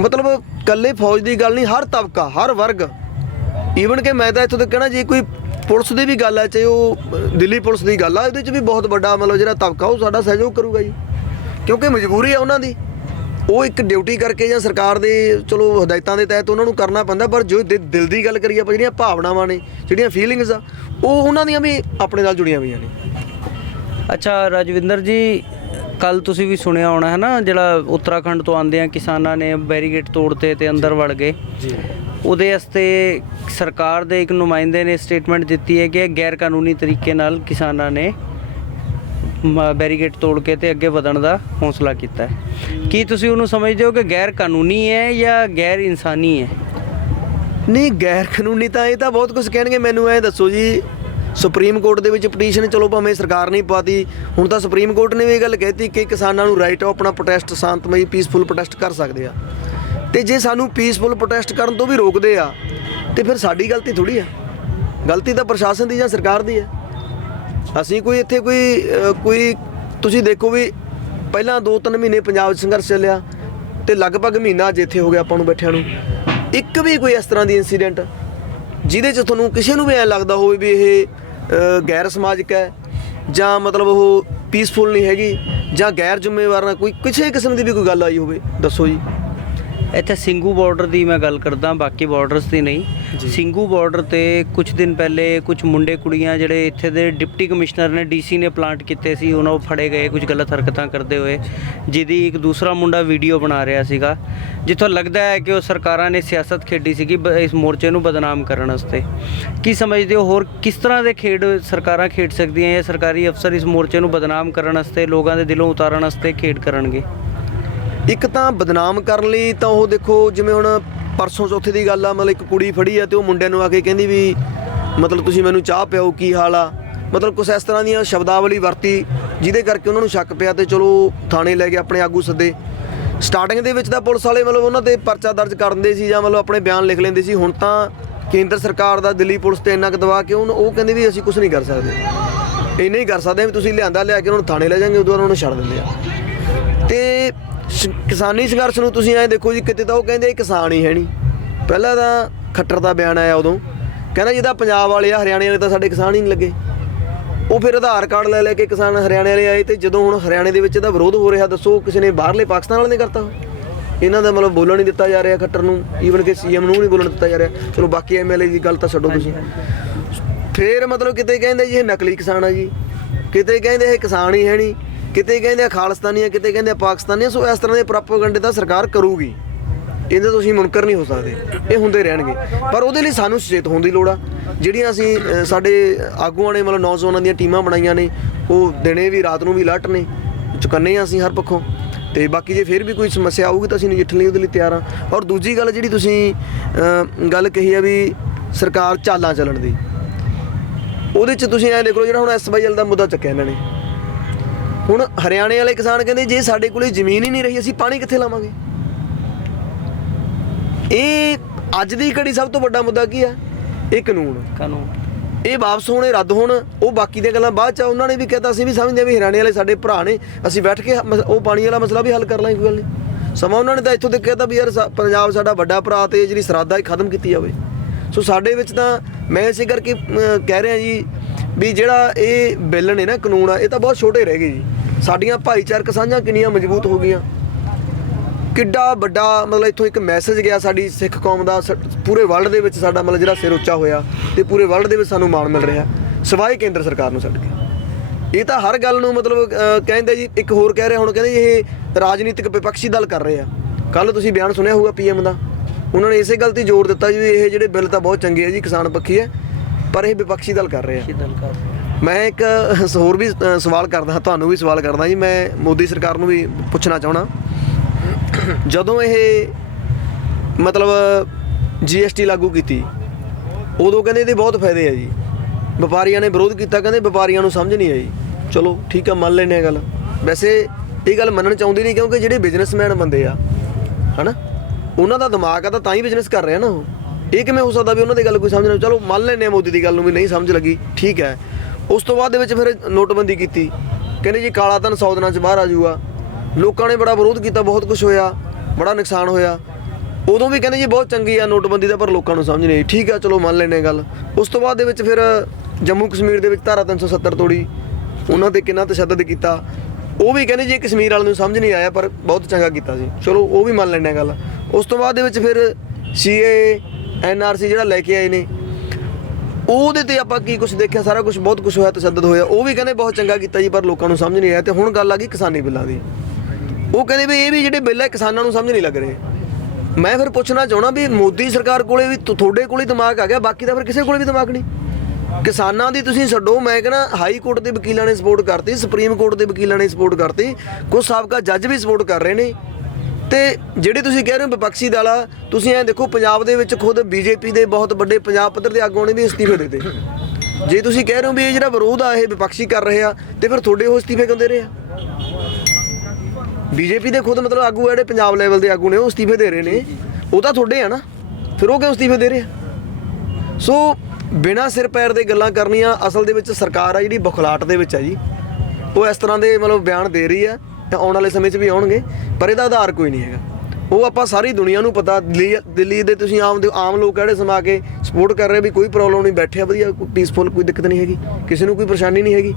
ਮਤਲਬ ਇਕੱਲੇ ਫੌਜ ਦੀ ਗੱਲ ਨਹੀਂ, ਹਰ ਤਬਕਾ, ਹਰ ਵਰਗ, ਈਵਨ ਕਿ ਮੈਂ ਤਾਂ ਇੱਥੋਂ ਤੱਕ ਕਹਿਣਾ ਜੇ ਕੋਈ ਪੁਲਿਸ ਦੀ ਵੀ ਗੱਲ ਹੈ, ਚਾਹੇ ਉਹ ਦਿੱਲੀ ਪੁਲਿਸ ਦੀ ਗੱਲ ਆ, ਉਹਦੇ 'ਚ ਵੀ ਬਹੁਤ ਵੱਡਾ ਮਤਲਬ ਜਿਹੜਾ ਤਬਕਾ ਉਹ ਸਾਡਾ ਸਹਿਯੋਗ ਕਰੂਗਾ ਜੀ, ਕਿਉਂਕਿ ਮਜਬੂਰੀ ਆ ਉਹਨਾਂ ਦੀ। ਉਹ ਇੱਕ ਡਿਊਟੀ ਕਰਕੇ ਜਾਂ ਸਰਕਾਰ ਦੇ ਚਲੋ ਹਦਾਇਤਾਂ ਦੇ ਤਹਿਤ ਉਹਨਾਂ ਨੂੰ ਕਰਨਾ ਪੈਂਦਾ, ਪਰ ਜੋ ਦਿਲ ਦੀ ਗੱਲ ਕਰੀਏ ਆਪਾਂ, ਜਿਹੜੀਆਂ ਭਾਵਨਾਵਾਂ ਨੇ, ਜਿਹੜੀਆਂ ਫੀਲਿੰਗਸ ਆ, ਉਹ ਉਹਨਾਂ ਦੀਆਂ ਵੀ ਆਪਣੇ ਨਾਲ ਜੁੜੀਆਂ ਹੋਈਆਂ ਨੇ। ਅੱਛਾ ਰਾਜਵਿੰਦਰ ਜੀ, ਕੱਲ ਤੁਸੀਂ ਵੀ ਸੁਣਿਆ ਹੋਣਾ ਹੈ ਨਾ, ਜਿਹੜਾ ਉੱਤਰਾਖੰਡ ਤੋਂ ਆਉਂਦੇ ਆ ਕਿਸਾਨਾਂ ਨੇ ਬੈਰੀਗੇਡ ਤੋੜਤੇ ਤੇ ਅੰਦਰ ਵੜ ਗਏ ਜੀ। ਉਹਦੇ ਵਾਸਤੇ ਸਰਕਾਰ ਦੇ ਇੱਕ ਨੁਮਾਇੰਦੇ ਨੇ ਸਟੇਟਮੈਂਟ ਦਿੱਤੀ ਹੈ ਕਿ ਗੈਰ ਕਾਨੂੰਨੀ ਤਰੀਕੇ ਨਾਲ ਕਿਸਾਨਾਂ ਨੇ ਬੈਰੀਗੇਡ ਤੋੜ ਕੇ ਤੇ ਅੱਗੇ ਵਧਣ ਦਾ ਹੌਸਲਾ ਕੀਤਾ ਹੈ। ਕੀ ਤੁਸੀਂ ਉਹਨੂੰ ਸਮਝਦੇ ਹੋ ਕਿ ਗੈਰ ਕਾਨੂੰਨੀ ਹੈ ਜਾਂ ਗੈਰ ਇਨਸਾਨੀ ਹੈ? ਨਹੀਂ, ਗੈਰ ਕਾਨੂੰਨੀ ਤਾਂ ਇਹ ਤਾਂ ਬਹੁਤ ਕੁਝ ਕਹਿਣਗੇ। ਮੈਨੂੰ ਇਹ ਦੱਸੋ ਜੀ, ਸੁਪਰੀਮ ਕੋਰਟ ਦੇ ਵਿੱਚ ਪਟੀਸ਼ਨ, ਚਲੋ ਭਾਵੇਂ ਸਰਕਾਰ ਨਹੀਂ ਪਾਤੀ, ਹੁਣ ਤਾਂ ਸੁਪਰੀਮ ਕੋਰਟ ਨੇ ਵੀ ਇਹ ਗੱਲ ਕਹਿਤੀ ਕਿ ਕਿਸਾਨਾਂ ਨੂੰ ਰਾਈਟ ਆ ਆਪਣਾ ਪ੍ਰੋਟੈਸਟ, ਸ਼ਾਂਤਮਈ ਪੀਸਫੁਲ ਪ੍ਰੋਟੈਸਟ ਕਰ ਸਕਦੇ ਆ। ਤੇ ਜੇ ਸਾਨੂੰ ਪੀਸਫੁਲ ਪ੍ਰੋਟੈਸਟ ਕਰਨ ਤੋਂ ਵੀ ਰੋਕਦੇ ਆ ਤੇ ਫਿਰ ਸਾਡੀ ਗਲਤੀ ਥੋੜੀ ਆ, ਗਲਤੀ ਤਾਂ ਪ੍ਰਸ਼ਾਸਨ ਦੀ ਜਾਂ ਸਰਕਾਰ ਦੀ ਹੈ। ਅਸੀਂ ਕੋਈ ਇੱਥੇ ਕੋਈ ਤੁਸੀਂ ਦੇਖੋ ਵੀ ਪਹਿਲਾਂ 2-3 ਮਹੀਨੇ ਪੰਜਾਬ 'ਚ ਸੰਘਰਸ਼ ਚੱਲਿਆ ਤੇ ਲਗਭਗ ਮਹੀਨਾ ਅੱਜ ਇੱਥੇ ਹੋ ਗਿਆ ਆਪਾਂ ਨੂੰ ਬੈਠਿਆਂ ਨੂੰ, ਇੱਕ ਵੀ ਕੋਈ ਇਸ ਤਰ੍ਹਾਂ ਦੀ ਇੰਸੀਡੈਂਟ ਜਿਹਦੇ 'ਚ ਤੁਹਾਨੂੰ ਕਿਸੇ ਨੂੰ ਵੀ ਐਂ ਲੱਗਦਾ ਹੋਵੇ ਵੀ ਇਹ ਗੈਰ ਸਮਾਜਿਕ ਹੈ ਜਾਂ ਮਤਲਬ ਉਹ ਪੀਸਫੁਲ ਨਹੀਂ ਹੈਗੀ ਜਾਂ ਗੈਰ ਜ਼ਿੰਮੇਵਾਰ ਨਾ, ਕੋਈ ਕਿਸੇ ਕਿਸਮ ਦੀ ਵੀ ਕੋਈ ਗੱਲ ਆਈ ਹੋਵੇ, ਦੱਸੋ ਜੀ। ਇੱਥੇ ਸਿੰਘੂ ਬਾਰਡਰ ਦੀ ਮੈਂ ਗੱਲ ਕਰਦਾ, ਬਾਕੀ ਬਾਰਡਰਸ ਦੀ ਨਹੀਂ। ਸਿੰਘੂ ਬਾਰਡਰ ਤੇ ਕੁਝ ਦਿਨ ਪਹਿਲੇ ਕੁਝ ਮੁੰਡੇ ਕੁੜੀਆਂ ਜਿਹੜੇ ਇੱਥੇ ਦੇ ਡਿਪਟੀ ਕਮਿਸ਼ਨਰ ਨੇ, ਡੀਸੀ ਨੇ ਪਲਾਂਟ ਕੀਤੇ ਸੀ, ਉਹਨਾਂ ਉਹ ਫੜੇ ਗਏ ਕੁਝ ਗਲਤ ਹਰਕਤਾਂ ਕਰਦੇ ਹੋਏ, ਜਿਹਦੀ ਇੱਕ ਦੂਸਰਾ ਮੁੰਡਾ ਵੀਡੀਓ ਬਣਾ ਰਿਹਾ ਸੀਗਾ, ਜਿੱਥੋਂ ਲੱਗਦਾ ਹੈ ਕਿ ਉਹ ਸਰਕਾਰਾਂ ਨੇ ਸਿਆਸਤ ਖੇਡੀ ਸੀਗੀ ਇਸ ਮੋਰਚੇ ਨੂੰ ਬਦਨਾਮ ਕਰਨ ਵਾਸਤੇ। ਕੀ ਸਮਝਦੇ ਹੋ, ਹੋਰ ਕਿਸ ਤਰ੍ਹਾਂ ਦੇ ਖੇਡ ਸਰਕਾਰਾਂ ਖੇਡ ਸਕਦੀਆਂ ਜਾਂ ਸਰਕਾਰੀ ਅਫਸਰ ਇਸ ਮੋਰਚੇ ਨੂੰ ਬਦਨਾਮ ਕਰਨ ਵਾਸਤੇ, ਲੋਕਾਂ ਦੇ ਦਿਲੋਂ ਉਤਾਰਨ ਵਾਸਤੇ ਖੇਡ ਕਰਨਗੇ? ਇੱਕ ਤਾਂ ਬਦਨਾਮ ਕਰਨ ਲਈ ਤਾਂ ਉਹ ਦੇਖੋ, ਜਿਵੇਂ ਹੁਣ ਪਰਸੋਂ ਚੌਥੇ ਦੀ ਗੱਲ ਆ, ਮਤਲਬ ਇੱਕ ਕੁੜੀ ਫੜੀ ਆ ਤੇ ਉਹ ਮੁੰਡਿਆਂ ਨੂੰ ਆ ਕੇ ਕਹਿੰਦੀ ਵੀ ਮਤਲਬ ਤੁਸੀਂ ਮੈਨੂੰ ਚਾਹ ਪਿਆਓ, ਕੀ ਹਾਲ ਆ, ਮਤਲਬ ਕੁਛ ਇਸ ਤਰ੍ਹਾਂ ਦੀਆਂ ਸ਼ਬਦਾਵਲੀ ਵਰਤੀ ਜਿਹਦੇ ਕਰਕੇ ਉਹਨਾਂ ਨੂੰ ਸ਼ੱਕ ਪਿਆ ਤੇ ਚਲੋ ਥਾਣੇ ਲੈ ਕੇ ਆਪਣੇ ਆਗੂ ਸੱਦੇ। ਸਟਾਰਟਿੰਗ ਦੇ ਵਿੱਚ ਤਾਂ ਪੁਲਿਸ ਵਾਲੇ ਮਤਲਬ ਉਹਨਾਂ ਤੇ ਪਰਚਾ ਦਰਜ ਕਰਦੇ ਸੀ ਜਾਂ ਮਤਲਬ ਆਪਣੇ ਬਿਆਨ ਲਿਖ ਲੈਂਦੇ ਸੀ। ਹੁਣ ਤਾਂ ਕੇਂਦਰ ਸਰਕਾਰ ਦਾ ਦਿੱਲੀ ਪੁਲਿਸ ਤੇ ਇੰਨਾ ਕੁ ਦਬਾਅ ਕਿ ਉਹ ਕਹਿੰਦੇ ਵੀ ਅਸੀਂ ਕੁਝ ਨਹੀਂ ਕਰ ਸਕਦੇ, ਇੰਨਾ ਹੀ ਕਰ ਸਕਦੇ ਵੀ ਤੁਸੀਂ ਲਿਆਂਦਾ ਲਿਆ ਕੇ ਉਹਨਾਂ ਨੂੰ ਥਾਣੇ ਲੈ ਜਾਵਾਂਗੇ, ਉਦੋਂ ਉਹਨਾਂ ਨੂੰ ਛੱਡ ਦਿੰਦੇ ਆ। ਤੇ ਕਿਸਾਨੀ ਸੰਘਰਸ਼ ਨੂੰ ਤੁਸੀਂ ਐਂ ਦੇਖੋ ਜੀ, ਕਿਤੇ ਤਾਂ ਉਹ ਕਹਿੰਦੇ ਕਿਸਾਨ ਹੀ ਹੈ ਨਹੀਂ। ਪਹਿਲਾਂ ਤਾਂ ਖੱਟਰ ਦਾ ਬਿਆਨ ਆਇਆ ਉਦੋਂ, ਕਹਿੰਦਾ ਜਿਹਦਾ ਪੰਜਾਬ ਵਾਲੇ ਆ, ਹਰਿਆਣੇ ਵਾਲੇ ਤਾਂ ਸਾਡੇ ਕਿਸਾਨ ਹੀ ਨਹੀਂ ਲੱਗੇ। ਉਹ ਫਿਰ ਆਧਾਰ ਕਾਰਡ ਲੈ ਕੇ ਕਿਸਾਨ ਹਰਿਆਣੇ ਵਾਲੇ ਆਏ, ਤੇ ਜਦੋਂ ਹੁਣ ਹਰਿਆਣੇ ਦੇ ਵਿੱਚ ਇਹਦਾ ਵਿਰੋਧ ਹੋ ਰਿਹਾ, ਦੱਸੋ ਕਿਸੇ ਨੇ ਬਾਹਰਲੇ ਪਾਕਿਸਤਾਨ ਵਾਲੇ ਨੇ ਕਰਤਾ? ਇਹਨਾਂ ਦਾ ਮਤਲਬ ਬੋਲਣ ਨਹੀਂ ਦਿੱਤਾ ਜਾ ਰਿਹਾ ਖੱਟਰ ਨੂੰ, ਈਵਨ ਕਿ ਸੀਐਮ ਨੂੰ ਨਹੀਂ ਬੋਲਣ ਦਿੱਤਾ ਜਾ ਰਿਹਾ। ਚਲੋ ਬਾਕੀ ਐਮਐਲਏ ਦੀ ਗੱਲ ਤਾਂ ਛੱਡੋ ਤੁਸੀਂ। ਫਿਰ ਮਤਲਬ ਕਿਤੇ ਕਹਿੰਦੇ ਜੀ ਇਹ ਨਕਲੀ ਕਿਸਾਨ ਆ ਜੀ, ਕਿਤੇ ਕਹਿੰਦੇ ਇਹ ਕਿਸਾਨ ਹੀ ਹੈ ਨਹੀਂ, ਕਿਤੇ ਕਹਿੰਦੇ ਆ ਖਾਲਿਸਤਾਨੀ ਆ, ਕਿਤੇ ਕਹਿੰਦੇ ਆ ਪਾਕਿਸਤਾਨੀ ਆ। ਸੋ ਇਸ ਤਰ੍ਹਾਂ ਦੇ ਪ੍ਰੋਪੇਗੈਂਡੇ ਤਾਂ ਸਰਕਾਰ ਕਰੂਗੀ, ਇਹਦੇ ਤੋਂ ਤੁਸੀਂ ਮੁਨਕਰ ਨਹੀਂ ਹੋ ਸਕਦੇ, ਇਹ ਹੁੰਦੇ ਰਹਿਣਗੇ। ਪਰ ਉਹਦੇ ਲਈ ਸਾਨੂੰ ਸੁਚੇਤ ਹੋਣ ਦੀ ਲੋੜ ਆ। ਜਿਹੜੀਆਂ ਅਸੀਂ ਸਾਡੇ ਆਗੂਆਂ ਨੇ ਮਤਲਬ ਨੌਜਵਾਨਾਂ ਦੀਆਂ ਟੀਮਾਂ ਬਣਾਈਆਂ ਨੇ, ਉਹ ਦਿਨੇ ਵੀ ਰਾਤ ਨੂੰ ਵੀ ਅਲਰਟ ਨੇ, ਚੁਕੰਨੇ ਆ ਅਸੀਂ ਹਰ ਪੱਖੋਂ। ਤੇ ਬਾਕੀ ਜੇ ਫਿਰ ਵੀ ਕੋਈ ਸਮੱਸਿਆ ਆਊਗੀ ਤਾਂ ਅਸੀਂ ਨਜਿੱਠਣ ਲਈ ਉਹਦੇ ਲਈ ਤਿਆਰ ਹਾਂ। ਔਰ ਦੂਜੀ ਗੱਲ ਜਿਹੜੀ ਤੁਸੀਂ ਗੱਲ ਕਹੀ ਆ ਵੀ ਸਰਕਾਰ ਚਾਲਾਂ ਚੱਲਣ ਦੀ, ਉਹਦੇ 'ਚ ਤੁਸੀਂ ਐਂ ਦੇਖ ਲਓ, ਜਿਹੜਾ ਹੁਣ SYL ਦਾ ਮੁੱਦਾ ਚੱਕਿਆ ਇਹਨਾਂ ਨੇ। ਹੁਣ ਹਰਿਆਣੇ ਵਾਲੇ ਕਿਸਾਨ ਕਹਿੰਦੇ ਜੇ ਸਾਡੇ ਕੋਲੇ ਜ਼ਮੀਨ ਹੀ ਨਹੀਂ ਰਹੀ, ਅਸੀਂ ਪਾਣੀ ਕਿੱਥੇ ਲਾਵਾਂਗੇ? ਇਹ ਅੱਜ ਦੀ ਘੜੀ ਸਭ ਤੋਂ ਵੱਡਾ ਮੁੱਦਾ ਕੀ ਆ? ਇਹ ਕਾਨੂੰਨ ਇਹ ਵਾਪਸ ਹੋਣੇ, ਰੱਦ ਹੋਣ। ਉਹ ਬਾਕੀ ਦੀਆਂ ਗੱਲਾਂ ਬਾਅਦ 'ਚ। ਉਹਨਾਂ ਨੇ ਵੀ ਕਹਿਤਾ, ਅਸੀਂ ਵੀ ਸਮਝਦੇ ਵੀ ਹਰਿਆਣੇ ਵਾਲੇ ਸਾਡੇ ਭਰਾ ਨੇ, ਅਸੀਂ ਬੈਠ ਕੇ ਉਹ ਪਾਣੀ ਵਾਲਾ ਮਸਲਾ ਵੀ ਹੱਲ ਕਰ ਲਾਂਗੇ, ਕੋਈ ਗੱਲ ਨਹੀਂ। ਸਮਾਂ ਉਹਨਾਂ ਨੇ ਤਾਂ ਇੱਥੋਂ ਤੱਕ ਕਹਿਤਾ ਵੀ ਯਾਰ ਪੰਜਾਬ ਸਾਡਾ ਵੱਡਾ ਭਰਾ ਤੇ ਜਿਹੜੀ ਸਰਹੱਦ ਆ ਇਹ ਖਤਮ ਕੀਤੀ ਜਾਵੇ। ਸੋ ਸਾਡੇ ਵਿੱਚ ਤਾਂ ਮੈਂ ਇਸੇ ਕਰਕੇ ਕਹਿ ਰਿਹਾ ਜੀ ਵੀ ਜਿਹੜਾ ਇਹ ਬਿੱਲ ਨੇ ਨਾ, ਕਾਨੂੰਨ ਆ, ਇਹ ਤਾਂ ਬਹੁਤ ਛੋਟੇ ਰਹਿ ਗਏ ਜੀ। ਸਾਡੀਆਂ ਭਾਈਚਾਰਕ ਸਾਂਝਾਂ ਕਿੰਨੀਆਂ ਮਜ਼ਬੂਤ ਹੋ ਗਈਆਂ, ਕਿੱਡਾ ਵੱਡਾ ਮਤਲਬ ਇੱਥੋਂ ਇੱਕ ਮੈਸੇਜ ਗਿਆ ਸਾਡੀ ਸਿੱਖ ਕੌਮ ਦਾ, ਪੂਰੇ ਵਰਲਡ ਦੇ ਵਿੱਚ ਸਾਡਾ ਮਤਲਬ ਜਿਹੜਾ ਸਿਰ ਉੱਚਾ ਹੋਇਆ ਤੇ ਪੂਰੇ ਵਰਲਡ ਦੇ ਵਿੱਚ ਸਾਨੂੰ ਮਾਣ ਮਿਲ ਰਿਹਾ, ਸਿਵਾਏ ਕੇਂਦਰ ਸਰਕਾਰ ਨੂੰ ਛੱਡ ਕੇ। ਇਹ ਤਾਂ ਹਰ ਗੱਲ ਨੂੰ ਮਤਲਬ ਕਹਿੰਦੇ ਜੀ। ਇੱਕ ਹੋਰ ਕਹਿ ਰਿਹਾ ਹੁਣ, ਕਹਿੰਦੇ ਇਹ ਰਾਜਨੀਤਿਕ ਵਿਪਕਸ਼ੀ ਦਲ ਕਰ ਰਹੇ ਆ। ਕੱਲ੍ਹ ਤੁਸੀਂ ਬਿਆਨ ਸੁਣਿਆ ਹੋਊਗਾ PM ਦਾ, ਉਹਨਾਂ ਨੇ ਇਸੇ ਗੱਲ 'ਤੇ ਜ਼ੋਰ ਦਿੱਤਾ ਜੀ ਇਹ ਜਿਹੜੇ ਬਿੱਲ ਤਾਂ ਬਹੁਤ ਚੰਗੇ ਆ ਜੀ, ਕਿਸਾਨ ਪੱਖੀ ਹੈ, ਪਰ ਇਹ ਵਿਪਕਸ਼ੀ ਦਲ ਕਰ ਰਹੇ ਆ। ਮੈਂ ਇੱਕ ਹੋਰ ਵੀ ਸਵਾਲ ਕਰਦਾ, ਤੁਹਾਨੂੰ ਵੀ ਸਵਾਲ ਕਰਦਾ ਜੀ। ਮੈਂ ਮੋਦੀ ਸਰਕਾਰ ਨੂੰ ਵੀ ਪੁੱਛਣਾ ਚਾਹੁੰਦਾ, ਜਦੋਂ ਇਹ ਮਤਲਬ GST ਲਾਗੂ ਕੀਤੀ, ਉਦੋਂ ਕਹਿੰਦੇ ਇਹਦੇ ਬਹੁਤ ਫਾਇਦੇ ਆ ਜੀ। ਵਪਾਰੀਆਂ ਨੇ ਵਿਰੋਧ ਕੀਤਾ, ਕਹਿੰਦੇ ਵਪਾਰੀਆਂ ਨੂੰ ਸਮਝ ਨਹੀਂ ਆਈ। ਚਲੋ ਠੀਕ ਆ, ਮੰਨ ਲੈਂਦੇ ਆ ਗੱਲ। ਵੈਸੇ ਇਹ ਗੱਲ ਮੰਨਣ ਚਾਹੁੰਦੇ ਨਹੀਂ, ਕਿਉਂਕਿ ਜਿਹੜੇ ਬਿਜ਼ਨਸਮੈਨ ਬੰਦੇ ਆ ਹੈ ਨਾ, ਉਹਨਾਂ ਦਾ ਦਿਮਾਗ ਆ ਤਾਂ ਹੀ ਬਿਜ਼ਨਸ ਕਰ ਰਿਹਾ ਨਾ। ਉਹ ਇਹ ਕਿਵੇਂ ਹੋ ਸਕਦਾ ਵੀ ਉਹਨਾਂ ਦੀ ਗੱਲ ਕੋਈ ਸਮਝ ਨਾ? ਚਲੋ ਮੰਨ ਲੈਂਦੇ ਆ ਮੋਦੀ ਦੀ ਗੱਲ ਨੂੰ ਵੀ ਨਹੀਂ ਸਮਝ ਲੱਗੀ, ਠੀਕ ਹੈ। ਉਸ ਤੋਂ ਬਾਅਦ ਦੇ ਵਿੱਚ ਫਿਰ ਨੋਟਬੰਦੀ ਕੀਤੀ, ਕਹਿੰਦੇ ਜੀ ਕਾਲਾ ਧਨ 100 ਦਿਨਾਂ 'ਚ ਬਾਹਰ ਆ ਜਾਊਗਾ। ਲੋਕਾਂ ਨੇ ਬੜਾ ਵਿਰੋਧ ਕੀਤਾ, ਬਹੁਤ ਕੁਝ ਹੋਇਆ, ਬੜਾ ਨੁਕਸਾਨ ਹੋਇਆ। ਉਦੋਂ ਵੀ ਕਹਿੰਦੇ ਜੀ ਬਹੁਤ ਚੰਗੀ ਆ ਨੋਟਬੰਦੀ ਦਾ, ਪਰ ਲੋਕਾਂ ਨੂੰ ਸਮਝ ਨਹੀਂ ਆਈ। ਠੀਕ ਆ, ਚਲੋ ਮੰਨ ਲੈਂਦੇ ਹਾਂ ਗੱਲ। ਉਸ ਤੋਂ ਬਾਅਦ ਦੇ ਵਿੱਚ ਫਿਰ ਜੰਮੂ ਕਸ਼ਮੀਰ ਦੇ ਵਿੱਚ ਧਾਰਾ 370 ਤੋੜੀ, ਉਹਨਾਂ ਤੇ ਕਿੰਨਾ ਤਸ਼ੱਦਦ ਕੀਤਾ। ਉਹ ਵੀ ਕਹਿੰਦੇ ਜੀ ਕਸ਼ਮੀਰ ਵਾਲਿਆਂ ਨੂੰ ਸਮਝ ਨਹੀਂ ਆਇਆ, ਪਰ ਬਹੁਤ ਚੰਗਾ ਕੀਤਾ ਸੀ। ਚਲੋ ਉਹ ਵੀ ਮੰਨ ਲੈਂਦੇ ਹਾਂ ਗੱਲ। ਉਸ ਤੋਂ ਬਾਅਦ ਦੇ ਵਿੱਚ ਫਿਰ CAA NRC ਜਿਹੜਾ ਲੈ ਕੇ ਆਏ ਨੇ, ਉਹਦੇ ਤੇ ਆਪਾਂ ਕੀ ਕੁਝ ਦੇਖਿਆ, ਸਾਰਾ ਕੁਝ ਬਹੁਤ ਕੁਝ ਹੋਇਆ, ਤਸ਼ੱਦਦ ਹੋਇਆ। ਉਹ ਵੀ ਕਹਿੰਦੇ ਬਹੁਤ ਚੰਗਾ ਕੀਤਾ ਜੀ, ਪਰ ਲੋਕਾਂ ਨੂੰ ਸਮਝ ਨਹੀਂ ਆਇਆ। ਤੇ ਹੁਣ ਗੱਲ ਆ ਗਈ ਕਿਸਾਨੀ ਬਿੱਲਾਂ ਦੀ। ਉਹ ਕਹਿੰਦੇ ਵੀ ਇਹ ਵੀ ਜਿਹੜੇ ਬਿੱਲ ਹੈ ਕਿਸਾਨਾਂ ਨੂੰ ਸਮਝ ਨਹੀਂ ਲੱਗ ਰਹੇ। ਮੈਂ ਫਿਰ ਪੁੱਛਣਾ ਚਾਹੁੰਦਾ ਵੀ ਮੋਦੀ ਸਰਕਾਰ ਕੋਲੇ ਵੀ ਤੁਹਾਡੇ ਕੋਲ ਹੀ ਦਿਮਾਗ ਆ ਗਿਆ, ਬਾਕੀ ਤਾਂ ਫਿਰ ਕਿਸੇ ਕੋਲੇ ਵੀ ਦਿਮਾਗ ਨਹੀਂ। ਕਿਸਾਨਾਂ ਦੀ ਤੁਸੀਂ ਛੱਡੋ, ਮੈਂ ਕਹਿੰਦਾ ਹਾਈ ਕੋਰਟ ਦੇ ਵਕੀਲਾਂ ਨੇ ਸਪੋਰਟ ਕਰਤੀ, ਸੁਪਰੀਮ ਕੋਰਟ ਦੇ ਵਕੀਲਾਂ ਨੇ ਸਪੋਰਟ ਕਰਤੀ, ਕੁਝ ਸਾਬਕਾ ਜੱਜ ਵੀ ਸਪੋਰਟ ਕਰ ਰਹੇ ਨੇ। ਤੇ ਜਿਹੜੇ ਤੁਸੀਂ ਕਹਿ ਰਹੇ ਹੋ ਵਿਪਕਸ਼ੀ ਦਲ ਆ, ਤੁਸੀਂ ਐਂ ਦੇਖੋ ਪੰਜਾਬ ਦੇ ਵਿੱਚ ਖੁਦ BJP ਦੇ ਬਹੁਤ ਵੱਡੇ ਪੰਜਾਬ ਪੱਧਰ ਦੇ ਆਗੂਆਂ ਨੇ ਵੀ ਅਸਤੀਫੇ ਦੇ ਦਿੱਤੇ। ਜੇ ਤੁਸੀਂ ਕਹਿ ਰਹੇ ਹੋ ਵੀ ਇਹ ਜਿਹੜਾ ਵਿਰੋਧ ਆ ਇਹ ਵਿਪਕਸ਼ੀ ਕਰ ਰਹੇ ਆ, ਤੇ ਫਿਰ ਤੁਹਾਡੇ ਉਹ ਅਸਤੀਫੇ ਕਿਉਂ ਦੇ ਰਹੇ ਆ? BJP ਦੇ ਖੁਦ ਮਤਲਬ ਆਗੂ ਜਿਹੜੇ ਪੰਜਾਬ ਲੈਵਲ ਦੇ ਆਗੂ ਨੇ, ਉਹ ਅਸਤੀਫੇ ਦੇ ਰਹੇ ਨੇ, ਉਹ ਤਾਂ ਤੁਹਾਡੇ ਆ ਨਾ, ਫਿਰ ਉਹ ਕਿਉਂ ਅਸਤੀਫੇ ਦੇ ਰਹੇ ਆ? ਸੋ ਬਿਨਾਂ ਸਿਰ ਪੈਰ ਦੇ ਗੱਲਾਂ ਕਰਨੀਆਂ। ਅਸਲ ਦੇ ਵਿੱਚ ਸਰਕਾਰ ਆ ਜਿਹੜੀ ਬੁਖਲਾਹਟ ਦੇ ਵਿੱਚ ਆ ਜੀ, ਉਹ ਇਸ ਤਰ੍ਹਾਂ ਦੇ ਮਤਲਬ ਬਿਆਨ ਦੇ ਰਹੀ ਆ, ਤੇ ਆਉਣ ਵਾਲੇ ਸਮੇਂ 'ਚ ਵੀ ਆਉਣਗੇ, ਪਰ ਇਹਦਾ ਆਧਾਰ ਕੋਈ ਨਹੀਂ ਹੈਗਾ। ਉਹ ਆਪਾਂ ਸਾਰੀ ਦੁਨੀਆ ਨੂੰ ਪਤਾ। ਦਿੱਲੀ ਦੇ ਤੁਸੀਂ ਆਮ ਲੋਕ ਜਿਹੜੇ ਸਮਾ ਕੇ ਸਪੋਰਟ ਕਰ ਰਹੇ ਵੀ ਕੋਈ ਪ੍ਰੋਬਲਮ ਨਹੀਂ, ਬੈਠੇ ਆ ਵਧੀਆ, ਕੋਈ ਪੀਸਫੁਲ, ਕੋਈ ਦਿੱਕਤ ਨਹੀਂ ਹੈਗੀ, ਕਿਸੇ ਨੂੰ ਕੋਈ ਪਰੇਸ਼ਾਨੀ ਨਹੀਂ ਹੈਗੀ,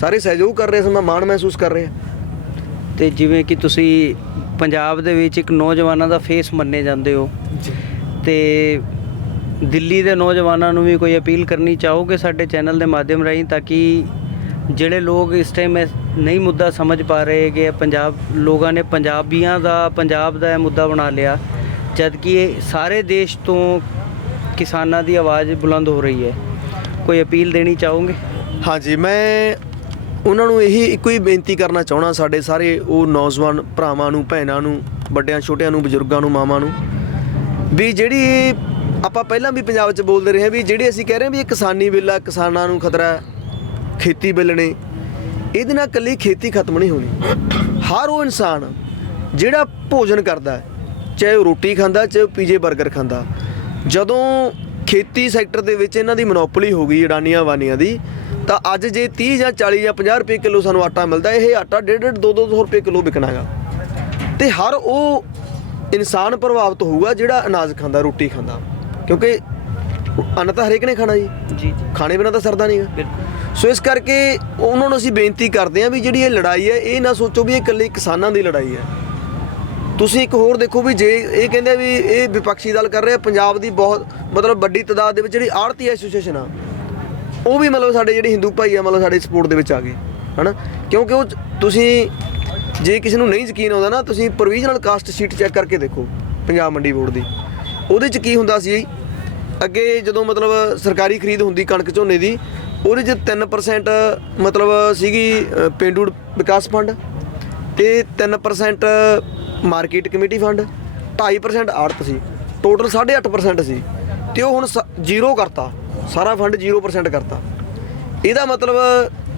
ਸਾਰੇ ਸਹਿਯੋਗ ਕਰ ਰਹੇ, ਸਮਾਂ ਮਾਣ ਮਹਿਸੂਸ ਕਰ ਰਹੇ ਆ। ਤੇ ਜਿਵੇਂ ਕਿ ਤੁਸੀਂ ਪੰਜਾਬ ਦੇ ਵਿੱਚ ਇੱਕ ਨੌਜਵਾਨਾਂ ਦਾ ਫੇਸ ਮੰਨੇ ਜਾਂਦੇ ਹੋ ਤੇ ਦਿੱਲੀ ਦੇ ਨੌਜਵਾਨਾਂ ਨੂੰ ਵੀ ਕੋਈ ਅਪੀਲ ਕਰਨੀ ਚਾਹੋਗੇ ਸਾਡੇ ਚੈਨਲ ਦੇ ਮਾਧਿਅਮ ਰਾਹੀਂ, ਤਾਂ ਕਿ ਜਿਹੜੇ ਲੋਕ ਇਸ ਟਾਈਮ ਨਹੀਂ ਮੁੱਦਾ ਸਮਝ ਪਾ ਰਹੇ ਕਿ ਪੰਜਾਬ ਲੋਕਾਂ ਨੇ ਪੰਜਾਬ ਦਾ ਇਹ ਮੁੱਦਾ ਬਣਾ ਲਿਆ, ਜਦ ਕਿ ਇਹ ਸਾਰੇ ਦੇਸ਼ ਤੋਂ ਕਿਸਾਨਾਂ ਦੀ ਆਵਾਜ਼ ਬੁਲੰਦ ਹੋ ਰਹੀ ਹੈ, ਕੋਈ ਅਪੀਲ ਦੇਣੀ ਚਾਹੋਗੇ? ਹਾਂਜੀ, ਮੈਂ ਉਹਨਾਂ ਨੂੰ ਇਹੀ ਇੱਕੋ ਹੀ ਬੇਨਤੀ ਕਰਨਾ ਚਾਹਣਾ, ਸਾਡੇ ਸਾਰੇ ਉਹ ਨੌਜਵਾਨ ਭਰਾਵਾਂ ਨੂੰ, ਭੈਣਾਂ ਨੂੰ, ਵੱਡਿਆਂ ਛੋਟਿਆਂ ਨੂੰ, ਬਜ਼ੁਰਗਾਂ ਨੂੰ, ਮਾਵਾਂ ਨੂੰ, ਵੀ ਜਿਹੜੀ ਆਪਾਂ ਪਹਿਲਾਂ ਵੀ ਪੰਜਾਬ 'ਚ ਬੋਲਦੇ ਰਹੇ ਵੀ ਜਿਹੜੇ ਅਸੀਂ ਕਹਿ ਰਹੇ ਵੀ ਇਹ ਕਿਸਾਨੀ ਬਿੱਲ ਆ, ਕਿਸਾਨਾਂ ਨੂੰ ਖਤਰਾ, ਖੇਤੀ ਬਿੱਲ ਨੇ, ਇਹਦੇ ਨਾਲ ਇਕੱਲੀ ਖੇਤੀ ਖਤਮ ਨਹੀਂ ਹੋਣੀ। ਹਰ ਉਹ ਇਨਸਾਨ ਜਿਹੜਾ ਭੋਜਨ ਕਰਦਾ, ਚਾਹੇ ਉਹ ਰੋਟੀ ਖਾਂਦਾ, ਚਾਹੇ ਉਹ ਪੀਜ਼ੇ ਬਰਗਰ ਖਾਂਦਾ, ਜਦੋਂ ਖੇਤੀ ਸੈਕਟਰ ਦੇ ਵਿੱਚ ਇਹਨਾਂ ਦੀ ਮੋਨੋਪੋਲੀ ਹੋ ਗਈ ਅਡਾਨੀਆਂ ਵਾਨੀਆਂ ਦੀ, ਤਾਂ ਅੱਜ ਜੇ 30 ਜਾਂ 40 ਜਾਂ 50 ਰੁਪਏ ਕਿਲੋ ਸਾਨੂੰ ਆਟਾ ਮਿਲਦਾ, ਇਹ ਆਟਾ 150 200 ਰੁਪਏ ਕਿਲੋ ਵਿਕਣਾ ਹੈਗਾ। ਤੇ ਹਰ ਉਹ ਇਨਸਾਨ ਪ੍ਰਭਾਵਿਤ ਹੋਊਗਾ ਜਿਹੜਾ ਅਨਾਜ ਖਾਂਦਾ, ਰੋਟੀ ਖਾਂਦਾ, ਕਿਉਂਕਿ ਅੰਨ ਤਾਂ ਹਰੇਕ ਨੇ ਖਾਣਾ ਜੀ, ਖਾਣੇ ਬਿਨਾਂ ਤਾਂ ਸਰਦਾ ਨਹੀਂਗਾ। ਬਿਲਕੁਲ। ਸੋ ਇਸ ਕਰਕੇ ਉਹਨਾਂ ਨੂੰ ਅਸੀਂ ਬੇਨਤੀ ਕਰਦੇ ਹਾਂ ਵੀ ਜਿਹੜੀ ਇਹ ਲੜਾਈ ਹੈ, ਇਹ ਨਾ ਸੋਚੋ ਵੀ ਇਹ ਇਕੱਲੀ ਕਿਸਾਨਾਂ ਦੀ ਲੜਾਈ ਹੈ। ਤੁਸੀਂ ਇੱਕ ਹੋਰ ਦੇਖੋ ਵੀ ਜੇ ਇਹ ਕਹਿੰਦੇ ਵੀ ਇਹ ਵਿਪਕਸ਼ੀ ਦਲ ਕਰ ਰਿਹਾ, ਪੰਜਾਬ ਦੀ ਬਹੁਤ ਮਤਲਬ ਵੱਡੀ ਤਾਦਾਦ ਦੇ ਵਿੱਚ ਜਿਹੜੀ ਆੜਤੀ ਐਸੋਸੀਏਸ਼ਨ ਆ, ਉਹ ਵੀ ਮਤਲਬ ਸਾਡੇ ਜਿਹੜੇ ਹਿੰਦੂ ਭਾਈ ਆ ਮਤਲਬ ਸਾਡੇ ਸਪੋਰਟ ਦੇ ਵਿੱਚ ਆ ਗਏ, ਹੈ ਨਾ। ਕਿਉਂਕਿ ਉਹ ਤੁਸੀਂ ਜੇ ਕਿਸੇ ਨੂੰ ਨਹੀਂ ਯਕੀਨ ਆਉਂਦਾ ਨਾ, ਤੁਸੀਂ ਪ੍ਰੋਵੀਜ਼ਨਲ ਕਾਸਟ ਸ਼ੀਟ ਚੈੱਕ ਕਰਕੇ ਦੇਖੋ ਪੰਜਾਬ ਮੰਡੀ ਬੋਰਡ ਦੀ। ਉਹਦੇ 'ਚ ਕੀ ਹੁੰਦਾ ਸੀ ਅੱਗੇ, ਜਦੋਂ ਮਤਲਬ ਸਰਕਾਰੀ ਖਰੀਦ ਹੁੰਦੀ ਕਣਕ ਝੋਨੇ ਦੀ, ਉਹਦੇ 'ਚ 3% ਮਤਲਬ ਸੀਗੀ ਪੇਂਡੂ ਵਿਕਾਸ ਫੰਡ, ਤੇ 3% ਮਾਰਕੀਟ ਕਮੇਟੀ ਫੰਡ, 2.5% ਆੜਤ ਸੀ, ਟੋਟਲ 8.5% ਸੀ। ਤੇ ਉਹ ਹੁਣ ਜ਼ੀਰੋ ਕਰਤਾ, ਸਾਰਾ ਫੰਡ 0% ਕਰਤਾ। ਇਹਦਾ ਮਤਲਬ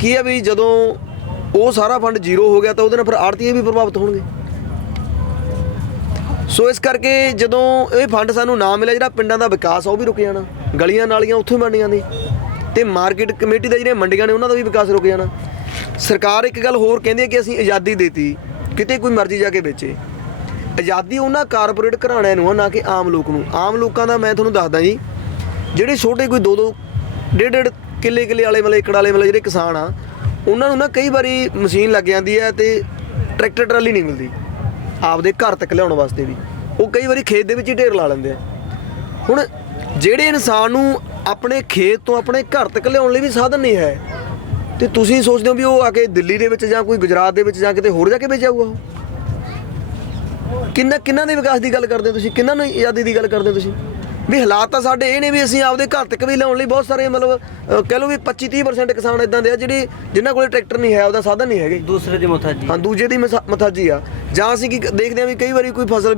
ਕੀ ਹੈ ਵੀ ਜਦੋਂ ਉਹ ਸਾਰਾ ਫੰਡ ਜ਼ੀਰੋ ਹੋ ਗਿਆ ਤਾਂ ਉਹਦੇ ਨਾਲ ਫਿਰ ਆੜਤੀਏ ਵੀ ਪ੍ਰਭਾਵਿਤ ਹੋਣਗੇ। ਸੋ ਇਸ ਕਰਕੇ ਜਦੋਂ ਇਹ ਫੰਡ ਸਾਨੂੰ ਨਾ ਮਿਲਿਆ, ਜਿਹੜਾ ਪਿੰਡਾਂ ਦਾ ਵਿਕਾਸ ਆ ਉਹ ਵੀ ਰੁਕ ਜਾਣਾ, ਗਲੀਆਂ ਨਾਲੀਆਂ ਉੱਥੋਂ ਹੀ ਬਣਨੀਆਂ ਨੇ, ਤੇ ਮਾਰਕੀਟ ਕਮੇਟੀ ਦੇ ਜਿਹੜੇ ਮੰਡੀਆਂ ਨੇ ਉਹਨਾਂ ਦਾ ਵੀ ਵਿਕਾਸ ਰੁਕ ਜਾਣਾ। ਸਰਕਾਰ ਇੱਕ ਗੱਲ ਹੋਰ ਕਹਿੰਦੀ ਹੈ ਕਿ ਅਸੀਂ ਆਜ਼ਾਦੀ ਦੇਤੀ, ਕਿਤੇ ਕੋਈ ਮਰਜ਼ੀ ਜਾ ਕੇ ਵੇਚੇ। ਆਜ਼ਾਦੀ ਉਹਨਾਂ ਕਾਰਪੋਰੇਟ ਘਰਾਣਿਆਂ ਨੂੰ ਆ, ਨਾ ਕਿ ਆਮ ਲੋਕ ਨੂੰ। ਆਮ ਲੋਕਾਂ ਦਾ ਮੈਂ ਤੁਹਾਨੂੰ ਦੱਸਦਾ ਜੀ, ਜਿਹੜੇ ਛੋਟੇ ਕੋਈ 2-2 1.5 ਕਿੱਲੇ ਵਾਲੇ ਮਤਲਬ ਏਕੜ ਵਾਲੇ ਮਤਲਬ ਜਿਹੜੇ ਕਿਸਾਨ ਆ, ਉਹਨਾਂ ਨੂੰ ਨਾ ਕਈ ਵਾਰੀ ਮਸ਼ੀਨ ਲੱਗ ਜਾਂਦੀ ਹੈ ਤੇ ਟਰੈਕਟਰ ਟਰਾਲੀ ਨਹੀਂ ਮਿਲਦੀ ਆਪਦੇ ਘਰ ਤੱਕ ਲਿਆਉਣ ਵਾਸਤੇ ਵੀ, ਉਹ ਕਈ ਵਾਰੀ ਖੇਤ ਦੇ ਵਿੱਚ ਹੀ ਢੇਰ ਲਾ ਲੈਂਦੇ ਆ। ਹੁਣ ਜਿਹੜੇ ਇਨਸਾਨ ਨੂੰ ਆਪਣੇ ਖੇਤ ਤੋਂ ਆਪਣੇ ਘਰ ਤੱਕ ਲਿਆਉਣ ਲਈ ਵੀ ਸਾਧਨ ਨਹੀਂ ਹੈ, ਤੇ ਤੁਸੀਂ ਸੋਚਦੇ ਹੋ ਵੀ ਉਹ ਆ ਕੇ ਦਿੱਲੀ ਦੇ ਵਿੱਚ ਜਾਂ ਕੋਈ ਗੁਜਰਾਤ ਦੇ ਵਿੱਚ ਜਾਂ ਕਿਤੇ ਹੋਰ ਜਾ ਕੇ ਵੇਚ ਜਾਊਗਾ? ਉਹ ਕਿੰਨਾ ਦੇ ਵਿਕਾਸ ਦੀ ਗੱਲ ਕਰਦੇ ਹੋ ਤੁਸੀਂ, ਕਿੰਨਾਂ ਨੂੰ ਆਜ਼ਾਦੀ ਦੀ ਗੱਲ ਕਰਦੇ ਹੋ ਤੁਸੀਂ? ਵੀ ਹਾਲਾਤ ਤਾਂ ਸਾਡੇ ਇਹ ਨੇ ਵੀ ਅਸੀਂ ਆਪਦੇ ਘਰ ਤੱਕ ਵੀ ਲਿਆਉਣ ਲਈ ਬਹੁਤ ਸਾਰੇ ਮਤਲਬ ਕਹਿ ਲਓ ਵੀ 25-30% ਕਿਸਾਨ ਇਦਾਂ ਦੇ ਆ ਜਿਹੜੇ ਜਿਨ੍ਹਾਂ ਕੋਲ ਟਰੈਕਟਰ ਨਹੀਂ ਹੈ, ਉਹਦਾ ਸਾਧਨ ਨਹੀਂ ਹੈਗੇ, ਦੂਸਰੇ ਦੀ ਮੁਥਾਜੀ। ਹਾਂ, ਦੂਜੇ ਦੀ ਮਥਾਜੀ ਆ। ਜਾਂ ਅਸੀਂ ਕੀ ਦੇਖਦੇ ਹਾਂ ਵੀ ਕਈ ਵਾਰੀ ਕੋਈ ਫਸਲ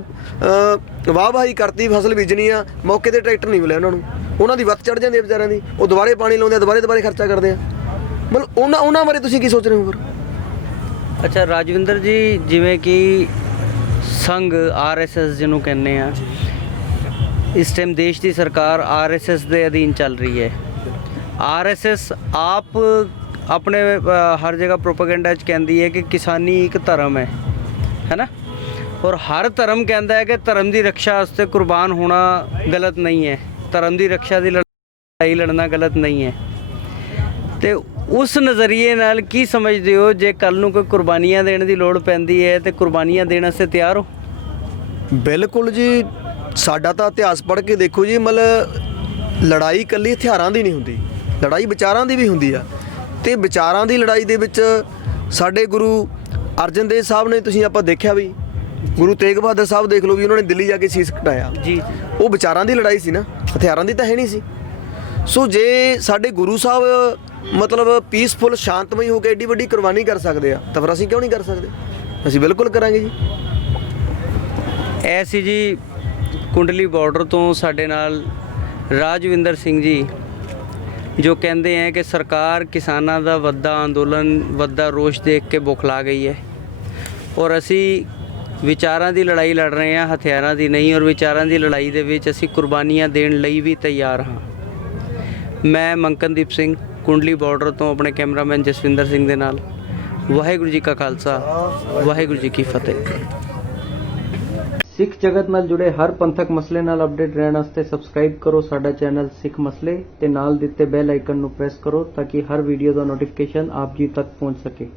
ਵਾਹ ਵਾਹੀ ਕਰਤੀ, ਫਸਲ ਬੀਜਣੀ ਆ, ਮੌਕੇ ਤੇ ਟਰੈਕਟਰ ਨਹੀਂ ਮਿਲਿਆ ਉਹਨਾਂ ਨੂੰ, ਉਹਨਾਂ ਦੀ ਵੱਤ ਚੜ ਜਾਂਦੀ ਹੈ ਵਿਚਾਰਿਆਂ ਦੀ, ਉਹ ਦੁਬਾਰੇ ਪਾਣੀ ਲਾਉਂਦੇ ਆ, ਦੁਬਾਰੇ ਖਰਚਾ ਕਰਦੇ ਆ। ਮਤਲਬ ਉਹਨਾਂ ਬਾਰੇ ਤੁਸੀਂ ਕੀ ਸੋਚ ਰਹੇ ਹੋ ਫਿਰ? ਅੱਛਾ ਰਾਜਵਿੰਦਰ ਜੀ, ਜਿਵੇਂ ਕਿ ਸੰਘ RSS ਜਿਹਨੂੰ ਕਹਿੰਦੇ ਆ, ਇਸ ਟਾਈਮ ਦੇਸ਼ ਦੀ ਸਰਕਾਰ RSS ਦੇ ਅਧੀਨ ਚੱਲ ਰਹੀ ਹੈ। RSS ਆਪ ਆਪਣੇ ਹਰ ਜਗ੍ਹਾ ਪ੍ਰੋਪੇਗੈਂਡਾ 'ਚ ਕਹਿੰਦੀ ਹੈ ਕਿ ਕਿਸਾਨੀ ਇੱਕ ਧਰਮ ਹੈ ਨਾ, ਔਰ ਹਰ ਧਰਮ ਕਹਿੰਦਾ ਹੈ ਕਿ ਧਰਮ ਦੀ ਰੱਖਿਆ ਵਾਸਤੇ ਕੁਰਬਾਨ ਹੋਣਾ ਗਲਤ ਨਹੀਂ ਹੈ, ਧਰਮ ਦੀ ਰੱਖਿਆ ਦੀ ਲੜਾਈ ਲੜਨਾ ਗਲਤ ਨਹੀਂ ਹੈ। ਤੇ ਉਸ ਨਜ਼ਰੀਏ ਨਾਲ ਕੀ ਸਮਝਦੇ ਹੋ, ਜੇ ਕੱਲ ਨੂੰ ਕੋਈ ਕੁਰਬਾਨੀਆਂ ਦੇਣ ਦੀ ਲੋੜ ਪੈਂਦੀ ਹੈ ਤੇ ਕੁਰਬਾਨੀਆਂ ਦੇਣ ਵਾਸਤੇ ਤਿਆਰ ਹੋ? ਬਿਲਕੁਲ ਜੀ, ਸਾਡਾ ਤਾਂ ਇਤਿਹਾਸ ਪੜ੍ਹ ਕੇ ਦੇਖੋ ਜੀ, ਮਤਲਬ ਲੜਾਈ ਇਕੱਲੀ ਹਥਿਆਰਾਂ ਦੀ ਨਹੀਂ ਹੁੰਦੀ, ਲੜਾਈ ਵਿਚਾਰਾਂ ਦੀ ਵੀ ਹੁੰਦੀ ਆ। ਤੇ ਵਿਚਾਰਾਂ ਦੀ ਲੜਾਈ ਦੇ ਵਿੱਚ ਸਾਡੇ ਗੁਰੂ ਅਰਜਨ ਦੇਵ ਸਾਹਿਬ ਨੇ, ਤੁਸੀਂ ਆਪਾਂ ਦੇਖਿਆ ਵੀ ਗੁਰੂ ਤੇਗ ਬਹਾਦਰ ਸਾਹਿਬ ਦੇਖ ਲਓ ਵੀ ਉਹਨਾਂ ਨੇ ਦਿੱਲੀ ਜਾ ਕੇ ਸੀਸ ਕਟਾਇਆ ਜੀ, ਉਹ ਵਿਚਾਰਾਂ ਦੀ ਲੜਾਈ ਸੀ ਨਾ, ਹਥਿਆਰਾਂ ਦੀ ਤਾਂ ਹੈ ਨਹੀਂ ਸੀ। ਸੋ ਜੇ ਸਾਡੇ ਗੁਰੂ ਸਾਹਿਬ ਮਤਲਬ ਪੀਸਫੁਲ ਸ਼ਾਂਤਮਈ ਹੋ ਕੇ ਏਡੀ ਵੱਡੀ ਕੁਰਬਾਨੀ ਕਰ ਸਕਦੇ ਆ, ਤਾਂ ਫਿਰ ਅਸੀਂ ਕਿਉਂ ਨਹੀਂ ਕਰ ਸਕਦੇ? ਅਸੀਂ ਬਿਲਕੁਲ ਕਰਾਂਗੇ ਜੀ। ਐਸੀ ਜੀ ਕੁੰਡਲੀ ਬਾਰਡਰ ਤੋਂ ਸਾਡੇ ਨਾਲ ਰਾਜਵਿੰਦਰ ਸਿੰਘ ਜੀ, ਜੋ ਕਹਿੰਦੇ ਹੈ ਕਿ ਸਰਕਾਰ ਕਿਸਾਨਾਂ ਦਾ ਵੱਡਾ ਅੰਦੋਲਨ, ਵੱਡਾ ਰੋਸ਼ ਦੇਖ ਕੇ ਬੁਖਲਾ ਗਈ ਹੈ, ਔਰ ਅਸੀਂ ਵਿਚਾਰਾਂ ਦੀ ਲੜਾਈ ਲੜ ਰਹੇ ਹਾਂ, ਹਥਿਆਰਾਂ ਦੀ ਨਹੀਂ, ਔਰ ਵਿਚਾਰਾਂ ਦੀ ਲੜਾਈ ਦੇ ਵਿੱਚ ਅਸੀਂ ਕੁਰਬਾਨੀਆਂ ਦੇਣ ਲਈ ਵੀ ਤਿਆਰ ਹਾਂ। ਮੈਂ ਮੰਕਨਦੀਪ ਸਿੰਘ ਕੁੰਡਲੀ ਬਾਰਡਰ ਤੋਂ ਆਪਣੇ ਕੈਮਰਾਮੈਨ ਜਸਵਿੰਦਰ ਸਿੰਘ ਦੇ ਨਾਲ। ਵਾਹਿਗੁਰੂ ਜੀ ਕਾ ਖਾਲਸਾ, ਵਾਹਿਗੁਰੂ ਜੀ ਕੀ ਫਤਿਹ। ਸਿੱਖ ਜਗਤ ਨਾਲ ਜੁੜੇ ਹਰ ਪੰਥਕ ਮਸਲੇ ਨਾਲ ਅਪਡੇਟ ਰਹਿਣ ਵਾਸਤੇ ਸਬਸਕ੍ਰਾਈਬ ਕਰੋ ਸਾਡਾ ਚੈਨਲ ਸਿੱਖ ਮਸਲੇ, ਤੇ ਨਾਲ ਦਿੱਤੇ ਬੈਲ ਆਈਕਨ ਨੂੰ ਪ੍ਰੈਸ ਕਰੋ ਤਾਂ ਕਿ ਹਰ ਵੀਡੀਓ ਦਾ ਨੋਟੀਫਿਕੇਸ਼ਨ ਆਪ ਜੀ ਤੱਕ ਪਹੁੰਚ ਸਕੇ।